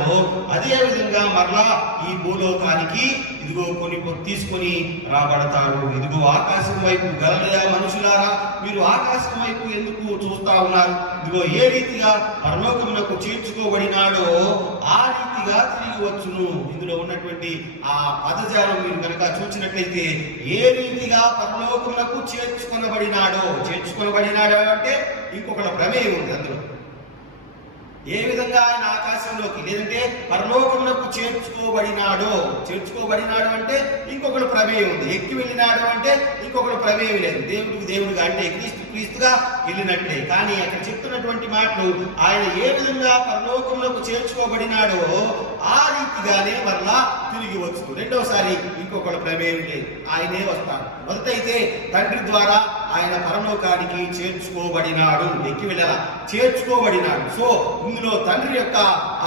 అదే విధంగా మరలా ఈ భూలోకానికి ఇదిగో తీసుకొని రాబడతాడు. ఇదిగో ఆకాశం వైపు గలలయా మనుషులారా, మీరు ఆకాశం వైపు ఎందుకు చూస్తా ఉన్నారు? ఇదిగో ఏ రీతిగా పరలోకమునకు చేర్చుకోబడినాడో ఆ రీతిగా తిరిగి వచ్చును. ఇందులో ఉన్నటువంటి ఆ పదజాలం మీరు కనుక చూసినట్లయితే, ఏ రీతిగా పరలోకమునకు చేర్చుకొనబడినాడో అంటే ఇంకొకటి ప్రమేయం ఉంది అందులో. ఏ విధంగా ఆయన ఆకాశంలోకి లేదంటే పరలోకమునకు చేర్చుకోబడినాడు అంటే ఇంకొకటి ప్రమేయం ఉంది. ఎక్కి వెళ్ళినాడు అంటే ఇంకొకటి ప్రమేయం లేదు. దేవుడిగా అంటే క్రీస్తుగా వెళ్ళినట్లే. కానీ అక్కడ చెప్తున్నటువంటి మాటలు, ఆయన ఏ విధంగా పరలోకమునకు చేర్చుకోబడినాడో ఆ రీతిగానే మరలా తిరిగి వచ్చు. రెండవసారి ఇంకొకటి ప్రమేయం లేదు, ఆయనే వస్తాడు. మొదటైతే తండ్రి ద్వారా ఆయన పరలోకానికి చేర్చుకోబడినాడు, ఎక్కి వెళ్ళాల చేర్చుకోబడినాడు. సో ఇందులో తండ్రి యొక్క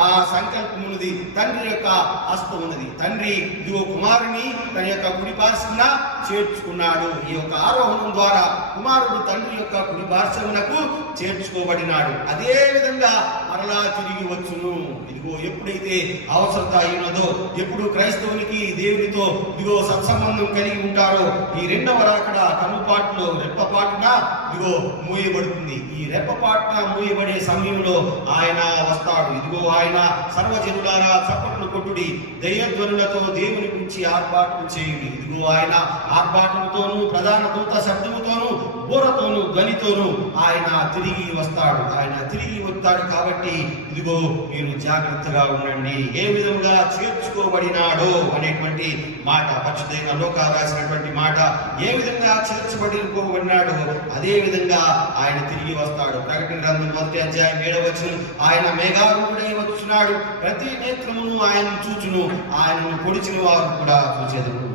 ఆ సంకల్పం ఉన్నది, తండ్రి యొక్క హస్తం ఉన్నది. తండ్రి ఇదిగో కుమారుని తన యొక్క కుడి పార్శ్వమున చేర్చుకున్నాడు. ఈ యొక్క ఆరోహణం ద్వారా కుమారుడు తండ్రి యొక్క కుడి పార్శ్వమునకు చేర్చుకోబడినాడు. అదే విధంగా మరలా తిరిగి వచ్చును. ఇదిగో ఎప్పుడైతే అవసరత అయినదో, ఎప్పుడు క్రైస్తవునికి దేవునితో ఇదిగో సత్సంబంధం కలిగి ఉంటారో, ఈ రెండవ రాకడ కనుపాటులో రెప్పపాటున ఇదిగో మూయబడుతుంది. ఈ రెప్పపాటున మూయబడే సమయంలో ఆయన వస్తాడు. ఇదిగో ఆయన సర్వజనులారా చప్పట్లు కొట్టుడి, దయధ్వనులతో దేవుని గురించి ఆర్భాటం చేయుడి. ఇదిగో ఆయన ఆర్భాటముతోనూ ప్రధాన దూత శబ్దముతోనూ బోరతోనూ ధ్వనితోనూ ఆయన తిరిగి వస్తాడు. ఆయన తిరిగి వస్తాడు కాబట్టి ఇదిగో మీరు జాగ్రత్తగా ఉండండి. ఏ విధంగా చేర్చుకోబడినాడో అనేటువంటి మాట పరిశుద్ధైన లోకా రాసినటువంటి మాట, ఏ విధంగా చేర్చబడినాడో అదే విధంగా ఆయన తిరిగి వస్తాడు. ప్రకటన గ్రంథం 1వ అధ్యాయం 7వ వచనం, ఆయన మేఘారూఢుడై వచ్చున్నాడు, ప్రతి నేత్రమును ఆయన చూచును, ఆయనను పొడిచిన వారు కూడా చూచెదరు.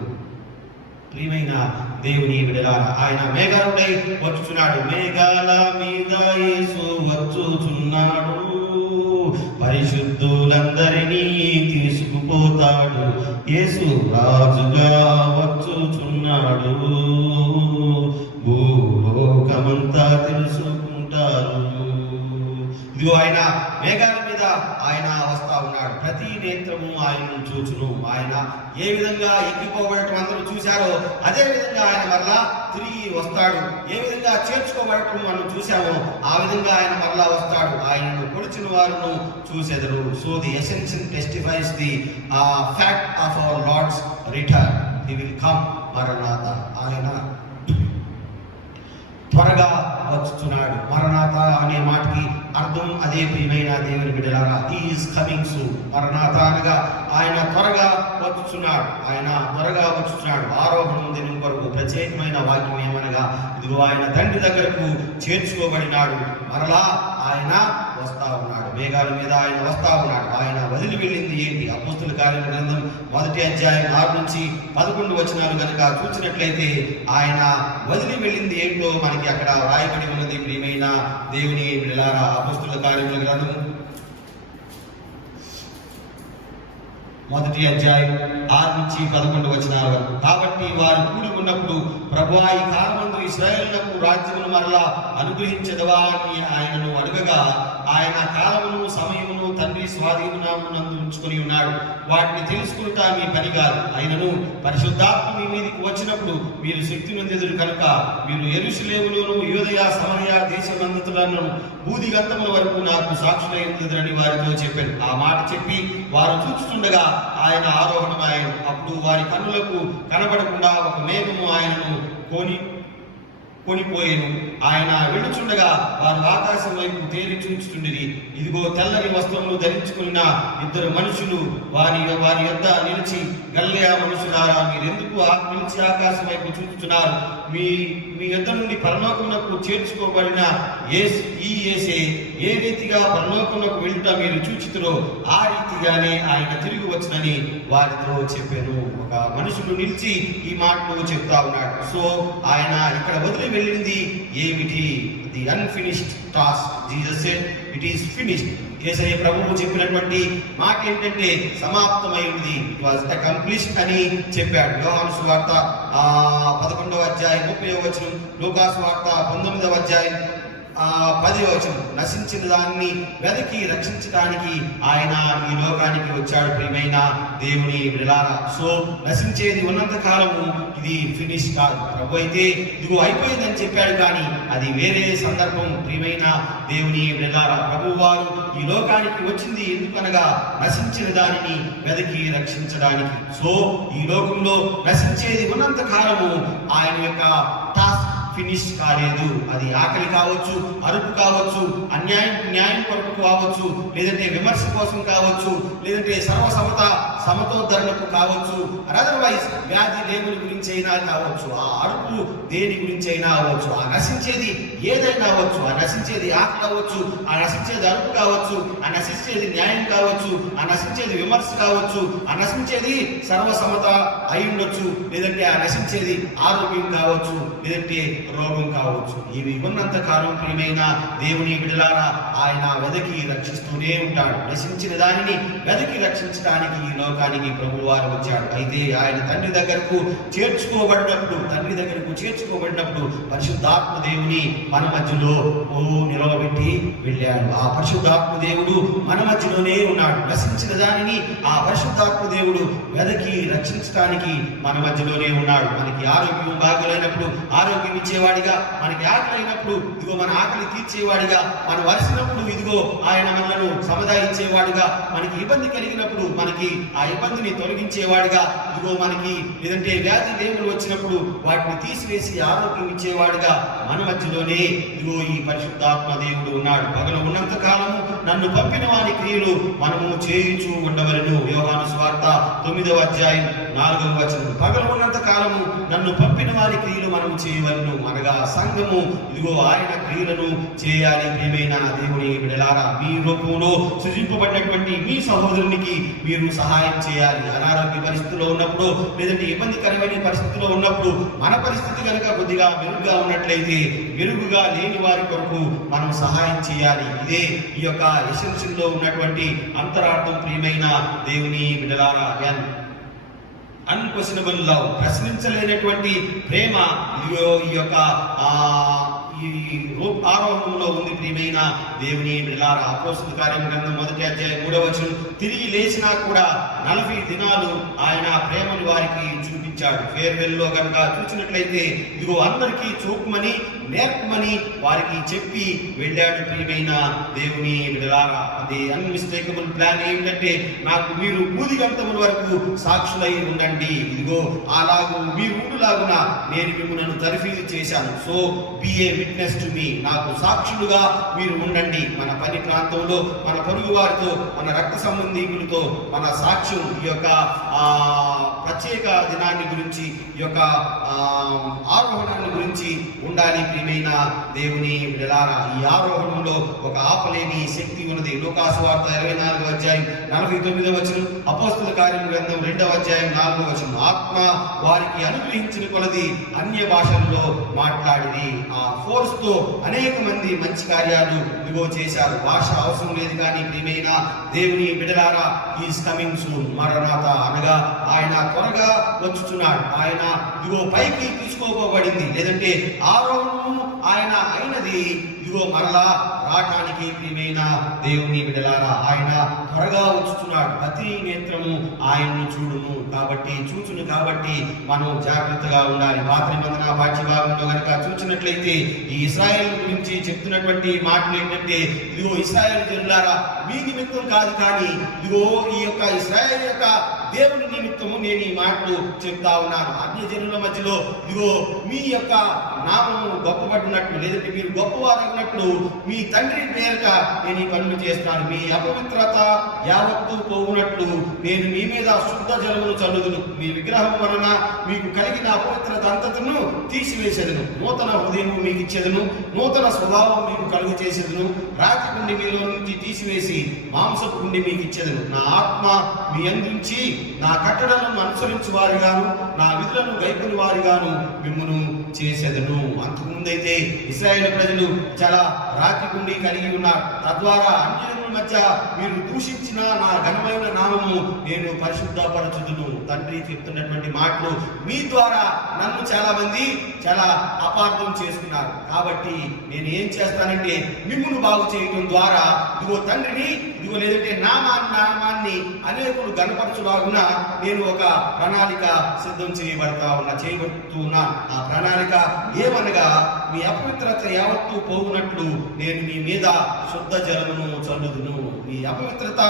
ప్రియమైన దేవుని బిడ్డలారా, ఆయన మేఘారూఢుడై వచ్చుచున్నాడు. మేఘాల మీద యేసు వచ్చుచున్నాడు, పరిశుద్ధులందరినీ తీసుకుపోతాడు. యేసు రాజుగా వచ్చుచున్నాడు, భూలోకమంతా తెలుసుకుంటారు. ఇదిగో ఆయన మేఘాల మీద ఆయన వస్తా ఉన్నాడు, ప్రతి నేత్రము ఆయనను చూచును. ఆయన ఏ విధంగా ఎక్కిపోబడటం అందరూ చూశారో అదే విధంగా ఆయన మరలా తిరిగి వస్తాడు. ఏ విధంగా చేర్చుకోబడటం మనం చూసామో ఆ విధంగా ఆయన మరలా వస్తాడు. ఆయనను పొడిచిన వారును చూసెదరు. So the essential testifies the fact of our Lord's return. He will come మరణాత. ఆయన త్వరగా వచ్చుచున్నాడు. మరణాత అనే మాటకి అర్థం అదే. ప్రియమైన దేవుని బిడ్డలారా, హి ఈస్ కమింగ్ సూన్. మరణాత అనగా ఆయన త్వరగా వచ్చుచున్నాడు, ఆయన త్వరగా వచ్చుచున్నాడు. ఆరోహణం దినం కొరకు ప్రత్యేకమైన వాక్యం ఏమనగా, ఇదిగో ఆయన తండ్రి దగ్గరకు చేర్చుకోబడినాడు, మరలా ఆయన వస్తా ఉన్నాడు. మేఘాల మీద ఆయన వస్తా ఉన్నాడు. ఆయన వదిలి వెళ్ళింది ఏంటి? అపోస్తుల కార్యాల గ్రంథం 1వ అధ్యాయం 6 నుంచి 11 వచనాలు కనుక చూసినట్లయితే ఆయన వదిలి వెళ్ళింది ఏంటో మనకి అక్కడ రాయబడి ఉన్నది. ప్రియమైన దేవుని బిడ్డలారా, అపోస్తుల కార్యాల గ్రంథం 1వ అధ్యాయం 6 నుంచి 11 వచనాల వరకు. కాబట్టి వారు కూడి ఉన్నప్పుడు, ప్రభువా, ఈ కాలమందు ఇశ్రాయేలునకు రాజ్యమును మరలా అనుగ్రహించదవా అని ఆయనను అడగగా, ఆయన కాలమును సమయమును తండ్రి స్వాధీనమునందు ఉంచుకొని ఉన్నాడు, వాటిని తెలుసుకుంటా మీ పని కాదు. ఆయనను పరిశుద్ధాత్మ మీ మీదకి వచ్చినప్పుడు మీరు శక్తి నొందెదరు కనుక మీరు యెరూషలేములోను యూదయ సమరయ దేశమంతటను భూదిగంతముల వరకు నాకు సాక్షులై ఉందరని వారితో చెప్పాడు. ఆ మాట చెప్పి వారు చూచుచుండగా ఆయన ఆరోహణమాయను. అప్పుడు వారి కన్నులకు కనబడకుండా ఒక మేఘము ఆయనను కొనిపోయేను. ఆయన వెళ్ళుచుండగా వారు ఆకాశం వైపు తేరి చూచుచుండిరి. ఇదిగో తెల్లని వస్త్రములు ధరించుకున్న 2 మనుషులు వారి యొద్ద నిలిచి, గలిలయ మనుషులారా, మీరెందుకు నిలిచి ఆకాశం వైపు చూచుచున్నారు? మీ యొద్ద నుండి పరలోకమునకు చేర్చుకోబడిన ఈ యేసే ఏ రీతిగా పరలోకమునకు వెళ్తా మీరు చూచితురో ఆ రీతిగానే ఆయన తిరిగి వచ్చునని వారితో చెప్పాను. ఒక మనుషులు నిలిచి ఈ మాటలు చెప్తా ఉన్నాడు. సో ఆయన ఇక్కడ వదిలి వెళ్ళింది ఏమిటి? The unfinished task. Jesus said it is finished. యేసయ్య ప్రభువు చెప్పినటువంటి మాట ఏంటంటే సమాప్తమైంది. ఇట్ వాజ్ అకంప్లిష్డ్ అని చెప్పాడు. యోహాను సువార్త 11వ అధ్యాయం 30వ వచనం, లూకా సువార్త 19వ అధ్యాయం 10వ వచనం. నశించిన దాన్ని వెదకి రక్షించడానికి ఆయన ఈ లోకానికి వచ్చాడు ప్రియమైన దేవుని బిడ్డలారా. సో నశించేది ఉన్నంత కాలము ఇది ఫినిష్ కాదు. ప్రభు అయితే ఇదిగో అయిపోయిందని చెప్పాడు, కానీ అది వేరే సందర్భం ప్రియమైన దేవుని బిడ్డలారా. ప్రభు వారు ఈ లోకానికి వచ్చింది ఎందుకనగా నశించిన దానిని వెదకి రక్షించడానికి. సో ఈ లోకంలో నశించేది ఉన్నంత కాలము ఆయన యొక్క టాస్క్ ఫినిష్ కాలేదు. అది ఆకలి కావచ్చు, అరుపు కావచ్చు, న్యాయం కొరకు కావచ్చు, లేదంటే విమర్శ కోసం కావచ్చు, లేదంటే సమతోద్ధరణకు కావచ్చు, అదర్వైజ్ వ్యాధి లేముల గురించి అయినా కావచ్చు, ఆ అరుపు దేని గురించి అయినా అవ్వచ్చు, ఆ నశించేది ఏదైనా అవ్వచ్చు, ఆ నశించేది ఆకలి అవ్వచ్చు, ఆ నశించేది అరుపు కావచ్చు, ఆ నశించేది న్యాయం కావచ్చు, ఆ నశించేది విమర్శ కావచ్చు, ఆ నశించేది సర్వసమత అయి ఉండొచ్చు, లేదంటే ఆ నశించేది ఆరోగ్యం కావచ్చు, లేదంటే రోగం కావచ్చు. ఇవి ఉన్నంత కాలం ప్రియమైన దేవుని బిడ్డలారా ఆయన వెదకి రక్షిస్తూనే ఉంటాడు. నశించిన దానిని వెదకి రక్షించడానికి ఈ లోకానికి ప్రభువారు వచ్చాడు. అయితే ఆయన తండ్రి దగ్గరకు చేర్చుకోబడినప్పుడు పరిశుద్ధాత్మ దేవుని మన మధ్యలో నిలవబెట్టి వెళ్ళాడు. ఆ పరిశుద్ధాత్మ దేవుడు మన మధ్యలోనే ఉన్నాడు. నశించిన దానిని ఆ పరిశుద్ధాత్మ దేవుడు వెదకి రక్షించడానికి మన మధ్యలోనే ఉన్నాడు. మనకి ఆరోగ్యం బాగోలేనప్పుడు ఆరోగ్యం ఇచ్చేవాడిగా, మనకి ఆకలి అయినప్పుడు ఇదిగో మన ఆకలి తీర్చేవాడిగా, మన వలసినప్పుడు ఇదిగో ఆయన మనలను సముదాయించేవాడుగా, మనకి ఇబ్బంది కలిగినప్పుడు మనకి ఆ ఇబ్బందిని తొలగించేవాడుగా, ఇదిగో మనకి లేదంటే వ్యాధి లేములు వచ్చినప్పుడు వాటిని తీసివేసి ఆరోగ్యం ఇచ్చేవాడుగా మన మధ్యలోనే ఇదిగో ఈ పరిశుద్ధాత్మ దేవుడు ఉన్నాడు. పగలు ఉన్నంత కాలము నన్ను పంపిన వారి క్రియలు మనము చేయించు ఉండవలను. యోహాను సువార్త 9వ అధ్యాయం 4వ వచనం. పగలు ఉన్నంత కాలము నన్ను పంపిన వారి క్రియలు మనము చేయవలను అనగా సంఘము ఇదిగో ఆయన క్రియలను చేయాలి. ప్రియమైన దేవుని బిడ్డలారా, మీ రూపంలో సృజింపబడినటువంటి మీ సహోదరునికి మీరు సహాయం చేయాలి. అనారోగ్య పరిస్థితిలో ఉన్నప్పుడు, లేదంటే ఇబ్బందికరమైన పరిస్థితిలో ఉన్నప్పుడు, మన పరిస్థితి కనుక కొద్దిగా మెరుగుగా ఉన్నట్లయితే మెరుగుగా లేని వారి కొరకు మనం సహాయం చేయాలి. ఇదే ఈ యొక్క ఎసెన్షియల్ లో ఉన్నటువంటి అంతరార్థం ప్రియమైన దేవుని బిడ్డలారా. అన్క్వెషనబుల్ లవ్, ప్రశ్నించలేనటువంటి ప్రేమ ఈ యొక్క ఈ ఆరోహణంలో ఉంది ప్రియమైన దేవుని బిడ్డలారా. అపోస్తలుల కార్యం గ్రంథం 1వ అధ్యాయం 3వ వచనం. తిరిగి లేచినా కూడా 40 దినాలు ఆయన ప్రేమను వారికి చూపించాడు. ఫేర్వెల్ లో కనుక చూసినట్లయితే ఇదిగో అందరికీ చూపమని నేర్పమని వారికి చెప్పి వెళ్ళాడు ప్రియమైన దేవుని బిడ్డలారా. అది అన్మిస్టేకబుల్ ప్లాన్ ఏంటంటే నాకు మీరు బూదిగంతముల వరకు సాక్షులై ఉండండి. ఇదిగో అలాగూ మీరు ఉండులాగున నేను మిమ్మల్ని తర్ఫీదు చేశాను. So be a witness to me. నాకు సాక్షులుగా మీరు ఉండండి. మన పని ప్రాంతంలో, మన పొరుగు వారితో, మన రక్త సంబంధీకులతో మన సాక్ష్యం ఈ యొక్క ప్రత్యేక దినాన్ని గురించి, ఈ యొక్క ఆరోహణాన్ని గురించి ఉండాలి ప్రియమైన దేవుని బిడ్డలారా. ఈ ఆరోహణంలో ఒక ఆపలేని శక్తి ఉన్నది. లూకా సువార్త 24వ అధ్యాయం 49వ వచనం, అపోస్తలుల కార్యం గ్రంథం 2వ అధ్యాయం 4వ వచనం. ఆత్మ వారికి అనుగ్రహించిన కొలది అన్య భాషల్లో మాట్లాడిరి. ఆ ఫోర్స్ తో అనేక మంది మంచి కార్యాలు ఇదిగో చేశారు. భాష అవసరం లేదు, కానీ ప్రియమైన దేవుని బిడ్డలారా ఈస్ కమింగ్ సూన్. మరణాత అనగా ఆయన త్వరగా వచ్చుచున్నాడు. ఆయన ఇదిగో పైకి తీసుకోబడింది, లేదంటే ఆరోహణము ఆయన అయినది ఇదిగో మరలా రావటానికి ప్రియమైన దేవుని బిడ్డలారా ఆయన త్వరగా వచ్చుచున్నాడు. ప్రతి నేత్రము ఆయన్ను చూడును కాబట్టి మనం జాగ్రత్తగా ఉండాలి. పాత నిబంధన పాఠ్యభాగంలో కనుక చూసినట్లయితే ఈ ఇశ్రాయేల్ గురించి చెప్తున్నటువంటి మాటలు ఏంటంటే ఇదిగో ఇశ్రాయేల్ జనులారా మీ నిమిత్తం కాదు, కానీ ఇదిగో ఈ యొక్క ఇశ్రాయేల్ యొక్క దేవుని నిమిత్తము నేను ఈ మాటలు చెప్తా ఉన్నాను. అన్య జనుల మధ్యలో ఇదిగో మీ యొక్క నామము గొప్పపడినట్లు, లేదంటే మీరు గొప్పవారన్నట్లు మీ తండ్రి పేరిట నేను ఈ పనులు చేస్తాను. మీ అపవిత్రత యావత్తు పోవునట్లు నేను మీ మీద శుద్ధ జలమును చల్లుదును. మీ విగ్రహం వలన మీకు కలిగిన అపవిత్రత అంతటను తీసివేసేదను. నూతన హృదయం మీకు ఇచ్చేదను, నూతన స్వభావం మీకు కలుగు చేసేదను. రాతి నుండి మీలో నుంచి తీసివేసి మాంసపు నుండి మీకు ఇచ్చేదను. నా ఆత్మ మీ అందుంచి నా కట్టడలను అనుసరించి వారిగాను నా విధులను గైకొని వారిగాను మిమ్మును చేసేదను. అంతకుముందైతే ఇశ్రాయేలు ప్రజలు చాలా రాతి గుండి కలిగి ఉన్నారు. తద్వారా అన్యుల మధ్య మీరు దూషించిన నా ఘనమైన నామము నేను పరిశుద్ధపరచుదును. తండ్రి చెప్తున్నటువంటి మాటలు మీ ద్వారా నన్ను చాలా మంది చాలా అపార్థం చేసుకున్నారు. కాబట్టి నేను ఏం చేస్తానంటే మిమ్మును బాగు చేయటం ద్వారా ఇదిగో తండ్రిని ఇదిగో లేదంటే నామాన్ని అనేకులు గణపరచులాగున నేను ఒక ప్రణాళిక సిద్ధం చేయబడుతూ ఉన్నాను. ఆ ప్రణాళిక ఏమనగా మీ అపవిత్రత యావత్తు పోవునట్లు నేను మీ మీద శుద్ధ జలమును చల్లుదును. మీ అపవిత్రత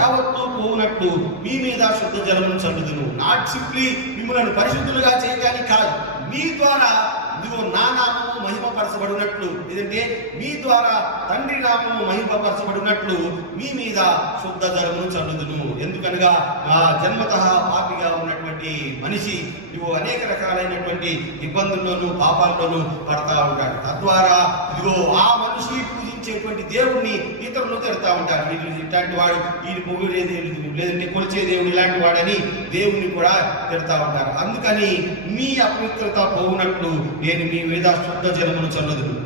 యావత్తు పోవునట్లు మీ మీద శుద్ధ జలమును చల్లుదును. నాట్ సింప్లీ మిమ్మల్ని పరిశుద్ధులుగా చేయడానికి కాదు, మీ ద్వారా ఇదిగో నా నామము మహిమపరచబడినట్లు, లేదంటే మీ ద్వారా తండ్రి నామము మహిమపరచబడినట్లు మీ మీద శుద్ధ జలమును చల్లుదును. ఎందుకనగా ఆ జన్మతః పాపిగా ఉన్నటువంటి మనిషి ఇదిగో అనేక రకాలైనటువంటి ఇబ్బందుల్లోనూ పాపాల్లోనూ పడతా ఉంటాడు. తద్వారా ఇదిగో ఆ మనిషి పూజించేటువంటి దేవుణ్ణి ఇతరులు తిడతా ఉంటారు. వీళ్ళు ఇట్లాంటి వాడు, ఈయన పొగిడేది లేదంటే కొలిచే దేవుడు ఇలాంటి వాడని దేవుణ్ణి కూడా తిడతా ఉంటారు. అందుకని మీ అపవిత్రత పోవునట్లు నేను మీ మీద శుద్ధ జలమును చల్లుదును.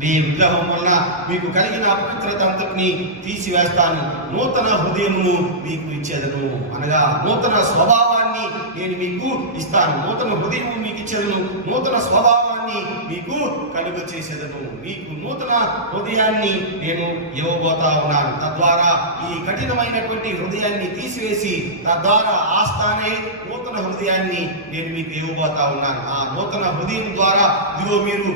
మీ విగ్రహం వలన మీకు కలిగిన అపవిత్రత అంతటిని తీసివేస్తాను. నూతన హృదయమును మీకు ఇచ్చేదను. అనగా నూతన స్వభావాన్ని నేను మీకు ఇస్తాను. నూతన హృదయం మీకు ఇచ్చేదను. నూతన స్వభావాన్ని మీకు కలుగ చేసేదను. మీకు నూతన హృదయాన్ని నేను ఇవ్వబోతా ఉన్నాను. తద్వారా ఈ కఠినమైనటువంటి హృదయాన్ని తీసివేసి తద్వారా ఆస్థానే నూతన హృదయాన్ని నేను మీకు ఇవ్వబోతా ఉన్నాను. ఆ నూతన హృదయం ద్వారా ఇదిగో మీరు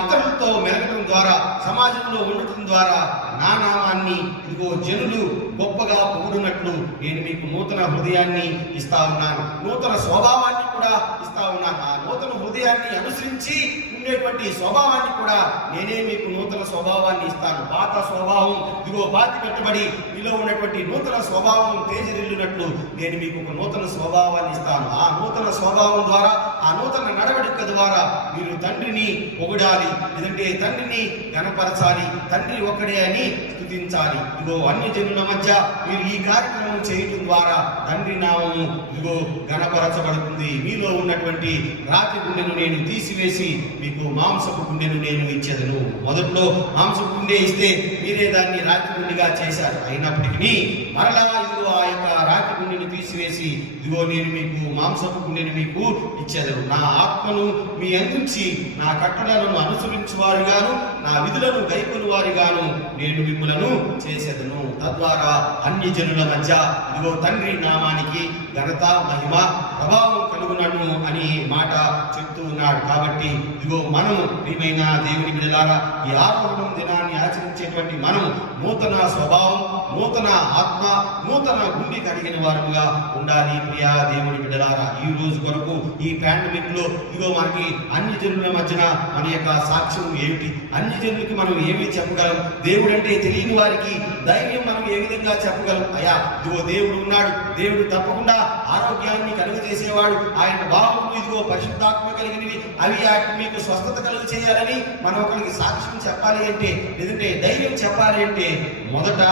ఇతరులతో మెలగడం ద్వారా, సమాజంలో ఉండటం ద్వారా నా నామాన్ని ఇదిగో జనులు గొప్పగా పొగుడునట్లు నేను మీకు నూతన హృదయాన్ని ఇస్తా ఉన్నాను. నూతన స్వభావాన్ని కూడా ఇస్తా ఉన్నాను. ఆ నూతన హృదయాన్ని అనుసరించి ఉండేటువంటి స్వభావాన్ని కూడా నేనే మీకు నూతన స్వభావాన్ని ఇస్తాను. పాత స్వభావం ఇదిగో పాతి పెట్టబడి మీలో ఉన్నటువంటి నూతన స్వభావం తేజరిల్లునట్లు నేను మీకు ఒక నూతన స్వభావాన్ని ఇస్తాను. ఆ నూతన స్వభావం ద్వారా, ఆ నూతన నడవడిక ద్వారా మీరు తండ్రిని పొగడాలి, లేదంటే తండ్రిని గణపరచాలి. తండ్రి ఒక్కడే అని స్తుతించాలి. ఇదిగో అన్ని జనుల మధ్య మీరు ఈ కార్యక్రమం చేయటం ద్వారా తండ్రి నామము ఇదిగో గణపరచబడుతుంది. మీలో ఉన్నటువంటి రాతి గుండెను నేను తీసివేసి మీకు మాంసపు గుండెను నేను ఇచ్చేదను. మొదట్లో మాంసపు గుండె ఇస్తే మీరే దాన్ని రాతి గుండెగా చేశారు. అయినప్పటికీ మరలా ఇదిగో ఆ యొక్క రాతి గుండెను తీసివేసి ఇదిగో నేను మీకు మాంసపు గుండెను మీకు ఇచ్చేదను. నా ఆత్మను మీ అందించి నా కట్టడలను అనుసరించు వారిగాను నా విధులను గైకొని వారిగాను నేను మిమ్మలను చేసేదను. తద్వారా అన్ని జనుల మధ్య ఇదిగో తండ్రి నామానికి ఘనత, మహిమ, ప్రభావం కలుగునను అని మాట చెప్తూ ఉన్నాడు. కాబట్టి ఇదిగో మనము ప్రియమైన దేవుని బిడ్డలారా ఈ ఆరోహణం దినాన్ని ఆచరించేటువంటి మనం నూతన స్వభావం, నూతన ఆత్మ, నూతన గుండె కలిగిన వారుగా ఉండాలి. ప్రియా దేవుని బిడ్డలారా ఈ రోజు కొరకు ఈ పాండమిక్ లో ఇదిగో మనకి అన్ని జనుల మధ్యన మన యొక్క సాక్ష్యం ఏమిటి? అన్ని జనులకి మనం ఏమి చెప్పగలం? దేవుడు అంటే తెలియని వారికి ధైర్యం మనం ఏ విధంగా చెప్పగలం? అయ్యా ఇదిగో దేవుడు ఉన్నాడు, దేవుడు తప్పకుండా ఆరోగ్యాన్ని కలుగజేసేవాడు, ఆయన బాహువులు ఇదిగో పరిశుద్ధాత్మ కలిగినవి, అవి మీకు స్వస్థత కలుగు చేయాలని మనం ఒకరికి సాక్ష్యం చెప్పాలి అంటే, లేదంటే ధైర్యం చెప్పాలి అంటే మొదట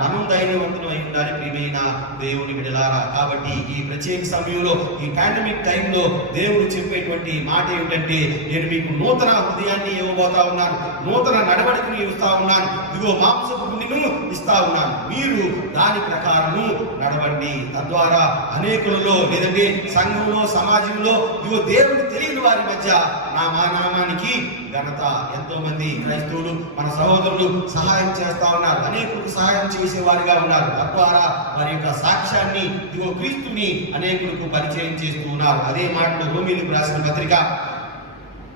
మనం ధైర్యవంతులమై ఉండాలి ప్రియమైన దేవుని బిడ్డలారా. కాబట్టి ఈ ప్రత్యేక సమయంలో ఈ పాండమిక్ టైంలో దేవుడు చెప్పేటువంటి మాట ఏమిటంటే నేను మీకు నూతన హృదయాన్ని ఇవ్వబోతా ఉన్నాను, నూతన నడవడికను ఇస్తా ఉన్నాను, ఇదిగో మాంసపు గుండెను ఇస్తా ఉన్నాను. మీరు దాని ప్రకారము నడవండి. తద్వారా అనేకులలో లేదంటే సంఘంలో, సమాజంలో ఇదిగో దేవుడు తెలియని వారి మధ్య నా నామానికి ఘనత. ఎంతో మంది క్రైస్తవులు మన సహోదరులు సహాయం చేస్తా ఉన్నారు, అనేకులకు సహాయం చేసేవారిగా ఉన్నారు. తద్వారా వారి యొక్క సాక్ష్యాన్ని ఇదిగో క్రీస్తుని అనేకులకు పరిచయం చేస్తూ ఉన్నారు. అదే మాటలు రోమీయులకు రాసిన పత్రిక,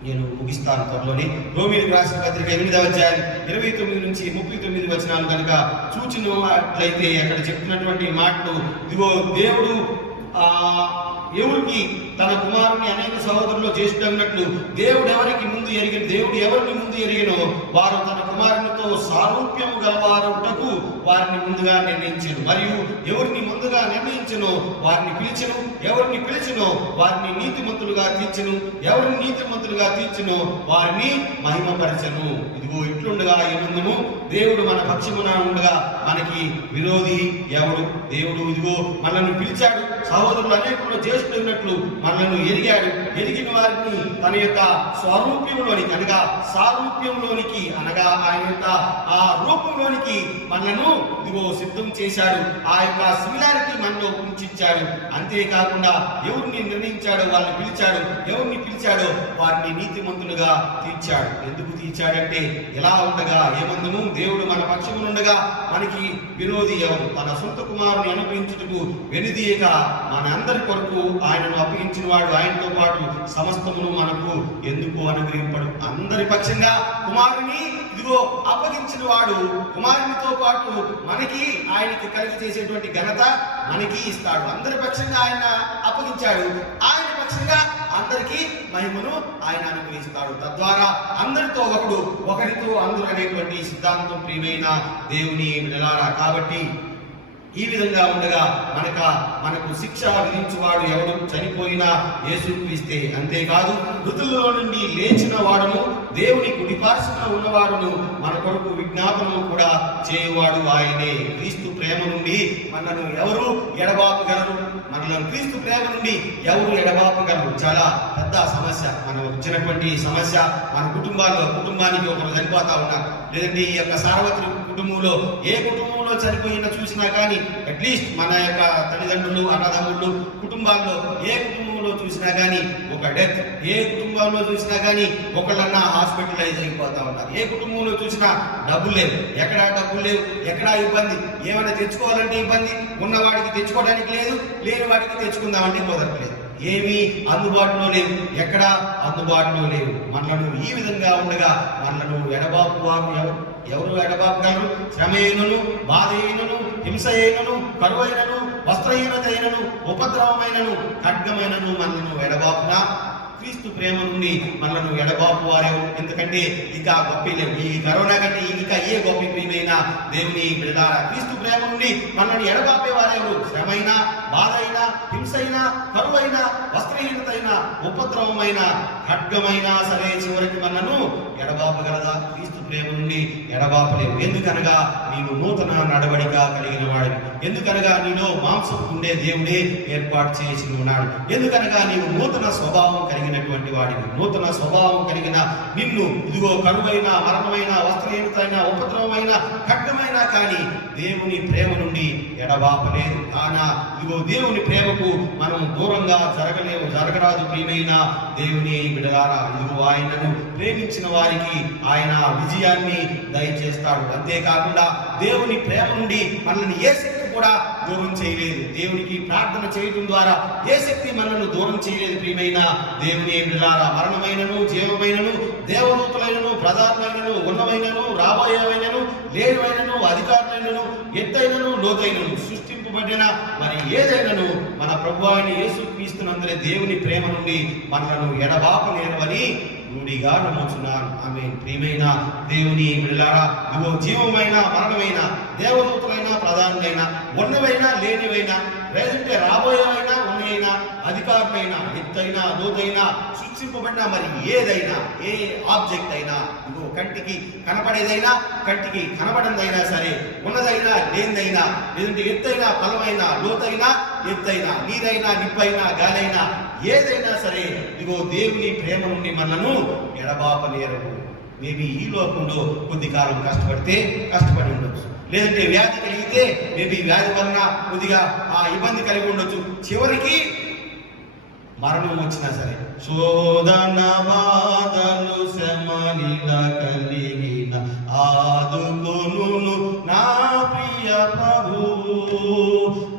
నేను ముగిస్తాను త్వరలోనే. రోమీయులకు రాసిన పత్రిక 8వ అధ్యాయం 29 నుంచి 39 వచనాలు కనుక చూచినట్లయితే అక్కడ చెప్తున్నటువంటి మాటలు ఇదిగో దేవుడు ఎవరికి తన కుమారుని అనేక సహోదరులు చేస్తున్నట్లు దేవుడు ఎవరికి ముందు ఎరిగిన, దేవుడు ఎవరిని ముందు ఎరిగినో వారు తన కుమారునితో సారూప్యము గలవారుటకు వారిని ముందుగా నిర్ణయించను. మరియు ఎవరిని ముందుగా నిర్ణయించను వారిని పిలిచెను, ఎవరిని పిలిచెనో వారిని నీతిమంతులుగా తీర్చెను, ఎవరిని నీతిమంతులుగా తీర్చెనో వారిని మహిమపరచెను. ఇదిగో ఇట్లుండగా ఏముందము, దేవుడు మన పక్షమున ఉండగా మనకి విరోధి ఎవడు? దేవుడు ఇదిగో మనల్ని పిలిచాడు, సహోదరులు అనేకులు జ్యేష్ఠులైనట్లు మనల్ని ఎరిగాడు. ఎరిగిన వారిని తన యొక్క స్వరూప్యంలోనికి అనగా సారూప్యంలోనికి అనగా ఆయన యొక్క ఆ రూపంలోనికి మనలను ఇదిగో సిద్ధం చేశాడు. ఆ యొక్క సిమిలారిటీ మనలో ఉంచాడు. అంతేకాకుండా ఎవరిని నిర్ణయించాడో వాళ్ళని పిలిచాడు. ఎవరిని పిలిచాడో వారిని నీతిమంతులుగా తీర్చాడు. ఎందుకు తీర్చాడంటే ఎలా ఉండగా ఏమందును దేవుడు మన పక్షమునుండగా మనకి విరోధి ఎవరు? తన సొంత కుమారుని అనుగ్రహించుటకు వెనుదీయక మన అందరి కొరకు ఆయనను అప్పగించిన వాడు ఆయనతో పాటు సమస్తమును మనకు ఎందుకు అనుగ్రహింపడు? అందరి పక్షంగా కుమారుని ఇదిగో అప్పగించిన వాడు కుమారునితో పాటు మనకి ఆయనకి కలిగి చేసేటువంటి ఘనత మనకి ఇస్తాడు. అందరి పక్షంగా ఆయన అప్పగించాడు. ఆయన పక్షంగా అందరికీ మహిమను ఆయన అనుగ్రహిస్తాడు. తద్వారా అందరితో ఒకరితో అందరూ అనేటువంటి సిద్ధాంతం ప్రియమైన దేవుని బిడ్డలారా. కాబట్టి ఈ విధంగా ఉండగా మనకు శిక్ష విధించువాడు ఎవడు? చనిపోయిన యేసుక్రీస్తే. అంతేకాదు మృతుల్లో నుండి లేచిన వాడును దేవుని కుడిపార్శ్వన ఉన్నవాడును మన కొరకు విజ్ఞాపనము కూడా చేయువాడు ఆయనే. క్రీస్తు ప్రేమ నుండి మనను ఎవరు ఎడబాపగలరు? మనలను క్రీస్తు ప్రేమ నుండి ఎవరు ఎడబాపగలరు? చాలా పెద్ద సమస్య. మనం వచ్చినటువంటి సమస్య మన కుటుంబానికి ఒకరు చనిపోతా ఉన్నారు. లేదంటే ఈ యొక్క సార్వత్రిక కుటుంబంలో ఏ కుటుంబంలో చనిపోయినా చూసినా కానీ అట్లీస్ట్ మన యొక్క తల్లిదండ్రులు అన్నదమ్ముళ్ళు కుటుంబాల్లో ఏ కుటుంబంలో చూసినా కానీ ఒక డెత్, ఏ కుటుంబంలో చూసినా కానీ ఒకళ్ళన్నా హాస్పిటలైజ్ అయిపోతా ఉన్నారు. ఏ కుటుంబంలో చూసినా డబ్బులు లేవు, ఎక్కడా ఇబ్బంది. ఏమైనా తెచ్చుకోవాలంటే ఇబ్బంది, ఉన్నవాడికి తెచ్చుకోవడానికి లేదు, లేని వాడికి తెచ్చుకుందామంటే కుదరట్లేదు. ఏమీ అందుబాటులో లేవు, ఎక్కడా అందుబాటులో లేవు. మనలను ఈ విధంగా ఉండగా మనలను ఎడబాపు వారు ఎవరు ఎడబాపగలరు? శ్రమ అయినను, బాధ అయినను, హింస అయినను, కరువైనను, వస్త్రహీనత అయినను, ఉపద్రవమైనను, ఖడ్గమైనను మనలను ఎడబాపునా? క్రీస్తు ప్రేమ నుండి మనలను ఎడబాపు వారేవు. ఎందుకంటే ఇక గొప్ప లేవు. ఈ కరోనా కంటే ఇక ఏ గొప్ప ప్రియమైన దేవుని బిడ్డలారా, క్రీస్తు ప్రేమ నుండి మనల్ని ఎడబాపే వారేవు. శ్రమైనా, బాధ అయినా, హింస అయినా, కరువైనా, వస్త్రహీనత అయినా, ఉపద్రవమైన, ఖడ్గమైనా సరే చివరికి మనను ఎడబాపగలదా? క్రీస్తు ప్రేమ నుండి ఎడబాపలేవు. ఎందుకనగా నీవు నూతన నడవడిక కలిగిన వాడివి. ఎందుకనగా నీలో మాంసం ఉండే దేవుడే ఏర్పాటు చేసి ఉన్నాడు. ఎందుకనగా నీవు నూతన స్వభావం కలిగినటువంటి వాడివి. నూతన స్వభావం కలిగిన నిన్ను ఇదిగో కరువైన, మరణమైన, వస్త్రహీనత అయినా, ఉపద్రవమైన, ఖడ్గమైన కానీ దేవుని ప్రేమ నుండి ఎడబాపలేదు. కానా ఇదిగో దేవుని ప్రేమకు మనం దూరంగా జరగరాదు. ప్రియమైన దేవుని బిడ్డలారా, ఇదిగో ఆయనను ప్రేమించిన వారికి ఆయన విజయాన్ని దయచేస్తాడు. అంతేకాకుండా దేవుని ప్రేమ నుండి మనల్ని ఏ శక్తి కూడా దూరం చేయలేదు. దేవునికి ప్రార్థన చేయడం ద్వారా ఏ శక్తి మనల్ని దూరం చేయలేదు. ప్రియమైన దేవుని బిడ్డలారా, మరణమైనను, జీవమైనను, దేవదూతలైనను, ప్రధానమైనను, ఉన్నవైనను, రాబోయేవైనను, లేనివైనను, అధికారులైనను, ఎత్తైనను, లోతైనను, సృష్టింపబడిన మరి ఏదైనను మన ప్రభువు అయిన యేసుక్రీస్తునందరి దేవుని ప్రేమ నుండి మనలను ఎడబాపలేనివని రూఢిగా నమ్ముచున్నాను. ఆమె ప్రియమైన దేవుని బిడ్డలారా, ఇదిగో జీవమైన, మరణమైన, దేవదూతలైన, ప్రధానులైన, ఉన్నవైనా, లేనివైనా, లేదంటే రాబోయేవైనా, ఉన్నైనా, అధికారులైన, ఎత్తైనా, లోతైనా, సృష్టింపబడిన మరి ఏదైనా, ఏ ఆబ్జెక్ట్ అయినా, ఇదిగో కంటికి కనపడేదైనా, కంటికి కనపడదైనా సరే, ఉన్నదైనా, లేనిదైనా, లేదంటే ఎత్తైనా, బలమైన, లోతైనా, ఎత్తైనా, నీరైనా, నిప్పైనా, గాలైనా, ఏదైనా సరే ఇదిగో దేవుని ప్రేమ నుండి మనను ఎడబాపలేరు. మేబీ ఈ లోకంలో కొద్ది కాలం కష్టపడి ఉండొచ్చు, లేదంటే వ్యాధి కలిగితే మేబీ వ్యాధి వలన కొద్దిగా ఆ ఇబ్బంది కలిగి ఉండొచ్చు. చివరికి మరణం వచ్చినా సరే శోధన బాధలు శ్రమలిన కలిగిన ఆదుకొనును నా ప్రియ ప్రభువు.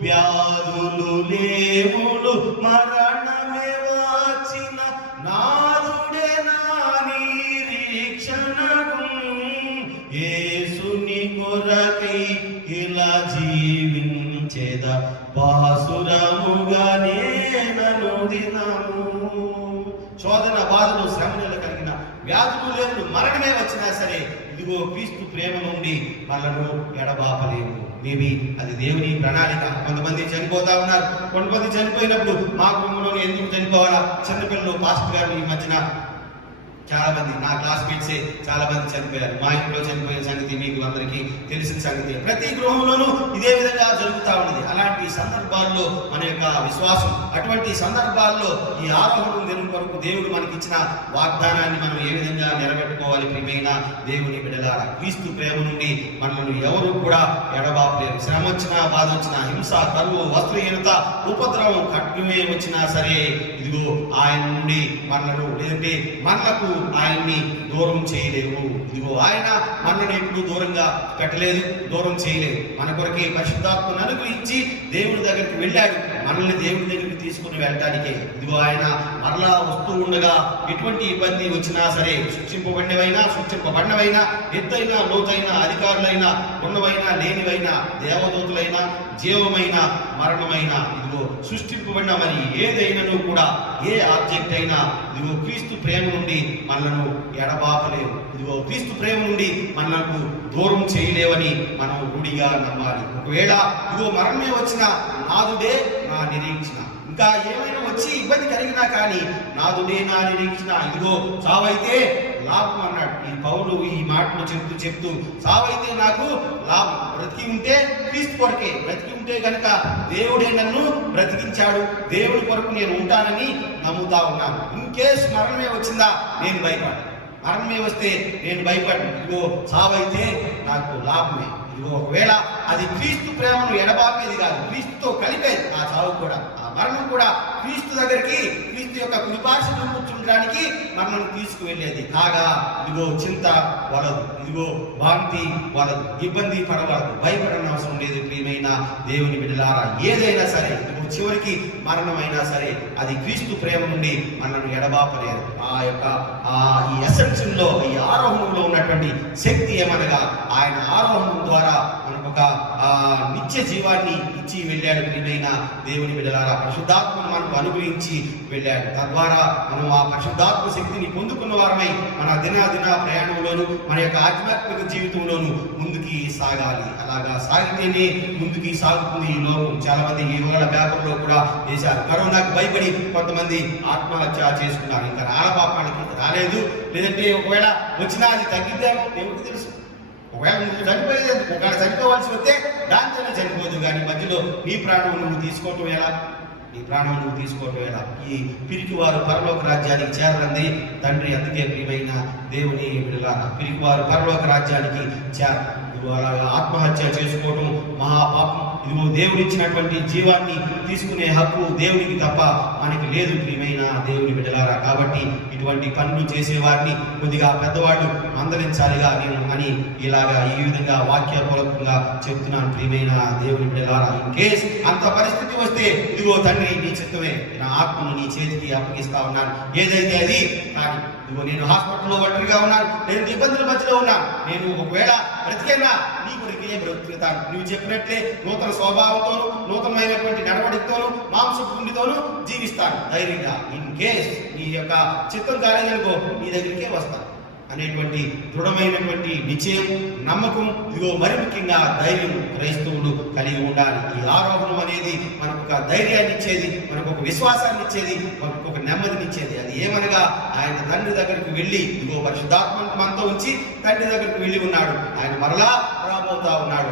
వ్యాధులు లేవులు మరణమే వచ్చిన నాదుడే నా నిరీక్షణకు. యేసుని కొరకై ఇలా జీవించేద బాసురముగా నేనను దినము. శోధన, బాధలు, శ్రమలు కలిగిన వ్యాధులు లేవులు మరణమే వచ్చినా సరే ఇదిగో క్రీస్తు ప్రేమ నుండి మనను ఎడబాపలేము. మేబీ అది దేవుని ప్రణాళిక. కొంతమంది చనిపోతా ఉన్నారు. కొంతమంది చనిపోయినప్పుడు మా కుటుంబంలో ఎందుకు చనిపోవాలా? చిన్నపిల్లలు పాస్టర్ గారు ఈ మధ్యన చాలా మంది నా క్లాస్మేట్సే చాలా మంది చనిపోయారు. మా ఇంట్లో చనిపోయిన సంగతి మీకు అందరికీ తెలిసిన సంగతి. ప్రతి గృహంలోనూ ఇదే విధంగా జరుగుతూ ఉన్నది. అలాంటి సందర్భాల్లో మన యొక్క విశ్వాసం, అటువంటి సందర్భాల్లో ఈ ఆరోహణం దినం కొరకు దేవుడు మనకిచ్చిన వాగ్దానాన్ని మనం ఏ విధంగా నిలబెట్టుకోవాలి? ప్రియమైన దేవుని బిడ్డలారా, క్రీస్తు ప్రేమ నుండి మనల్ని ఎవరు కూడా ఎడబాపలేరు. శ్రమ వచ్చినా, బాధ వచ్చినా, హింస, కరువు, వస్త్రహీనత, ఉపద్రవం, ఖడ్గమే వచ్చినా సరే ఇదిగో ఆయన నుండి మనలను, లేదంటే మనకు ఆయన్ని దూరం చేయలేవు. ఇదిగో ఆయన మనల్ని ఎప్పుడు దూరంగా పెట్టలేదు, దూరం చేయలేదు. మన కొరకే పరిశుద్ధాత్మను అనుగ్రహించి దేవుని దగ్గరికి వెళ్ళాడు, మనల్ని దేవుని దగ్గరికి తీసుకుని వెళ్ళటానికే. ఇదిగో ఆయన మరలా వస్తూ ఉండగా ఎటువంటి ఇబ్బంది వచ్చినా సరే, సృష్టింపబడినవైనా, ఎత్తైన లోతైన, అధికారులైనా, ఉన్నవైనా, లేనివైనా, దేవదూతులైనా, జీవమైన, మరణమైన, ఇదిగో సృష్టింపబడిన మరి ఏదైనాను కూడా, ఏ ఆబ్జెక్ట్ అయినా ఇదిగో క్రీస్తు ప్రేమ నుండి మనలను ఎడబాపలేవు. ఇదిగో క్రీస్తు ప్రేమ నుండి మనకు దూరం చేయలేవని మనం రూఢిగా నమ్మాలి. ఒకవేళ ఇదిగో మరణమే వచ్చిన నాదుడే నా నిరీక్షణ, ఇంకా ఏమైనా వచ్చి ఇబ్బంది కలిగినా కానీ నాదుడే నా నిరీక్షణ, ఇదిగో చావైతే లాభం అన్నాడు. ఈ పౌలు ఈ మాటలు చెప్తూ చావైతే నాకు లాభం, బ్రతికి ఉంటే క్రీస్తు కొరకే, బ్రతికి ఉంటే కనుక దేవుడే నన్ను బ్రతికించాడు, దేవుడి కొరకు నేను ఉంటానని నమ్ముతా ఉన్నాను. ఇన్ కేసు మరణమే వచ్చిందా నేను భయపడ్డా, మరణమే వస్తే నేను భయపడ్డా. ఇదిగో చావైతే నాకు లాభమే. ఇదిగో ఒకవేళ అది క్రీస్తు ప్రేమను ఎడబాపేది కాదు, క్రీస్తుతో కలిపేది. ఆ చావు కూడా, ఆ మరణం కూడా క్రీస్తు దగ్గరికి, క్రీస్తు యొక్క కుడిపార్శ్వలో కూర్చుండడానికి మనల్ని తీసుకువెళ్ళేది కాగా ఇదిగో చింత వలదు, ఇదిగో వాంతి వలదు, ఇబ్బంది పడవలదు, భయపడని అవసరం లేదు. ప్రియమైన దేవుని బిడ్డలారా, ఏదైనా సరే ఇదిగో చివరికి మరణమైనా సరే అది క్రీస్తు ప్రేమ నుండి మనల్ని ఎడబాపలేదు. ఆ యొక్క ఈ అసెన్షన్లో, ఈ ఆరోహణంలో ఉన్నటువంటి శక్తి ఏమనగా ఆయన ఆరోహణం ద్వారా మనకు ఒక నిత్య జీవాన్ని ఇచ్చి వెళ్ళాడు. ప్రియమైన దేవుని బిడ్డలారా, పరిశుద్ధాత్మను మనకు అనుగ్రహించి వెళ్ళాడు. తద్వారా మనం ఆ పరిశుద్ధాత్మ శక్తిని పొందుకున్న వారమై మన దినాదిన ప్రయాణంలోను, మన యొక్క ఆధ్యాత్మిక జీవితంలోను ముందుకి సాగాలి. అలాగా సాగితేనే ముందుకి సాగుతుంది ఈ లోకం. చాలా మంది ఈ రోజుల పేపర్లో కూడా వేశారు, కరోనాకు భయపడి కొంతమంది ఆత్మహత్య చేసుకున్నారు. ఇంకా పాపానికి రాలేదు, లేదంటే ఒకవేళ వచ్చినా అది తగ్గిద్దాం దేవుడికి తెలుసు. ఒకవేళ నువ్వు చనిపోయేది, ఒకవేళ చనిపోవాల్సి వస్తే దాంతోనే చనిపోదు, కానీ మధ్యలో నీ ప్రాణం నువ్వు తీసుకోవటం ఎలా? నీ ప్రాణం నువ్వు తీసుకోవటం ఎలా? ఈ పిరికివారు పరలోక రాజ్యానికి చేరరంది తండ్రి. అందుకే ప్రియమైన దేవుని బిడ్డలారా, పిరికివారు పరలోక రాజ్యానికి చేర. అలాగా ఆత్మహత్య చేసుకోవటం మహాపాపం. ఇదిగో దేవుడిచ్చినటువంటి జీవాన్ని తీసుకునే హక్కు దేవునికి తప్ప మనకి లేదు. ప్రియమైన దేవుని బిడ్డలారా, కాబట్టి ఇటువంటి పనులు చేసేవారిని కొద్దిగా పెద్దవాళ్ళు మందలించాలిగా నేను అని ఇలాగా ఈ విధంగా వాక్యపూర్వకంగా చెప్తున్నాను. ప్రియమైన దేవుని బిడ్డలారా, ఇన్ కేస్ అంత పరిస్థితి వస్తే ఇదిగో తండ్రి నీ చిత్తమే, నా ఆత్మను నీ చేతికి అప్పగిస్తా ఉన్నాను, ఏదైతే అది. కానీ ఇదిగో నేను హాస్పిటల్లో ఒంటరిగా ఉన్నాను, నేను ఇబ్బందుల మధ్యలో ఉన్నాను, నేను ఒకవేళ బ్రతికైనా నీ కొరికే బ్రతుకుతాను. నువ్వు చెప్పినట్లే నూతన స్వభావంతోను, నూతనమైనటువంటి నడవడికతోను, మాంసపు గుండితోను జీవిస్తాను ధైర్యంగా. ఇన్ కేస్ నీ యొక్క చిత్తం కాలేదనుకో నీ దగ్గరికే వస్తాను అనేటువంటి దృఢమైనటువంటి నిశ్చయం, నమ్మకం, ఇదిగో మరి ముఖ్యంగా ధైర్యం క్రైస్తవులు కలిగి ఉండాలి. ఈ ఆరోహణం అనేది మనకు ఒక ధైర్యాన్ని ఇచ్చేది, మనకు ఒక విశ్వాసాన్ని ఇచ్చేది, మనకు ఒక నెమ్మదినిచ్చేది. అది ఏమనగా ఆయన తండ్రి దగ్గరికి వెళ్ళి, ఇదిగో పరిశుద్ధాత్మను మనతో ఉంచి తండ్రి దగ్గరికి వెళ్ళి ఉన్నాడు. ఆయన మరలా రాబోతా ఉన్నాడు.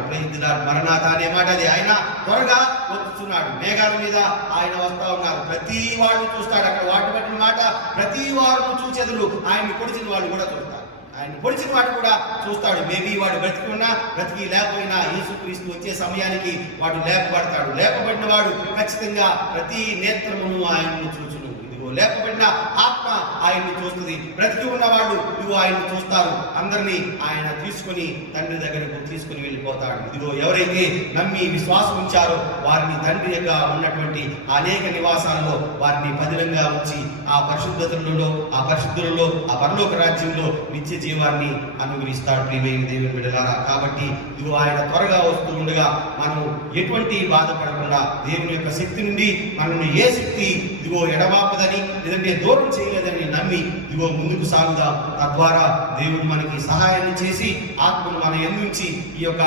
మరణాత అనే మాట అది. ఆయన త్వరగా వస్తున్నాడు, మేఘాల మీద ఆయన వస్తా ఉన్నారు. ప్రతి వాళ్ళు చూస్తాడు. అక్కడ వాటి పట్టిన మాట, ప్రతి వారు చూచెదరు, ఆయన్ని పొడిచిన వాళ్ళు కూడా చూస్తారు, ఆయన పొడిచిన వాడు కూడా చూస్తాడు. మేబీ వాడు బ్రతికి ఉన్నా బ్రతికి లేకపోయినా యేసుక్రీస్తు వచ్చే సమయానికి వాడు లేపబడతాడు. లేపబడిన వాడు ఖచ్చితంగా ప్రతి నేత్రమును ఆయనను చూచును. ఇదిగో లేపబడిన ఆత్మ ఆయన్ని చూస్తుంది. బ్రతికి ఉన్నవాడు ఇదిగో ఆయన్ని చూస్తారు. అందరినీ ఆయన తీసుకుని తండ్రి దగ్గరకు తీసుకుని వెళ్ళిపోతాడు. ఇదిగో ఎవరైతే నమ్మి విశ్వాసం ఉంచారో వారిని తండ్రి యొక్క ఉన్నటువంటి అనేక నివాసాల్లో వారిని పదిలంగా ఉంచి ఆ పరిశుద్ధతలలో, ఆ పరిశుద్ధులలో, ఆ పరలోక రాజ్యంలో నిత్య జీవాన్ని అనుగ్రహిస్తాడు. ప్రియమైన దేవుని బిడ్డలారా, కాబట్టి ఇదిగో ఆయన త్వరగా వస్తూ ఉండగా మనం ఎటువంటి బాధపడకుండా దేవుని యొక్క శక్తి నుండి మనల్ని ఏ శక్తి ఇదిగో ఎడబాపదని, లేదంటే దూరం చేయలేదని నమ్మి ఇదిగో ముందుకు సాగుదాం. తద్వారా దేవుడు మనకి సహాయాన్ని చేసి ఆత్మను మన ఎందుంచి ఈ యొక్క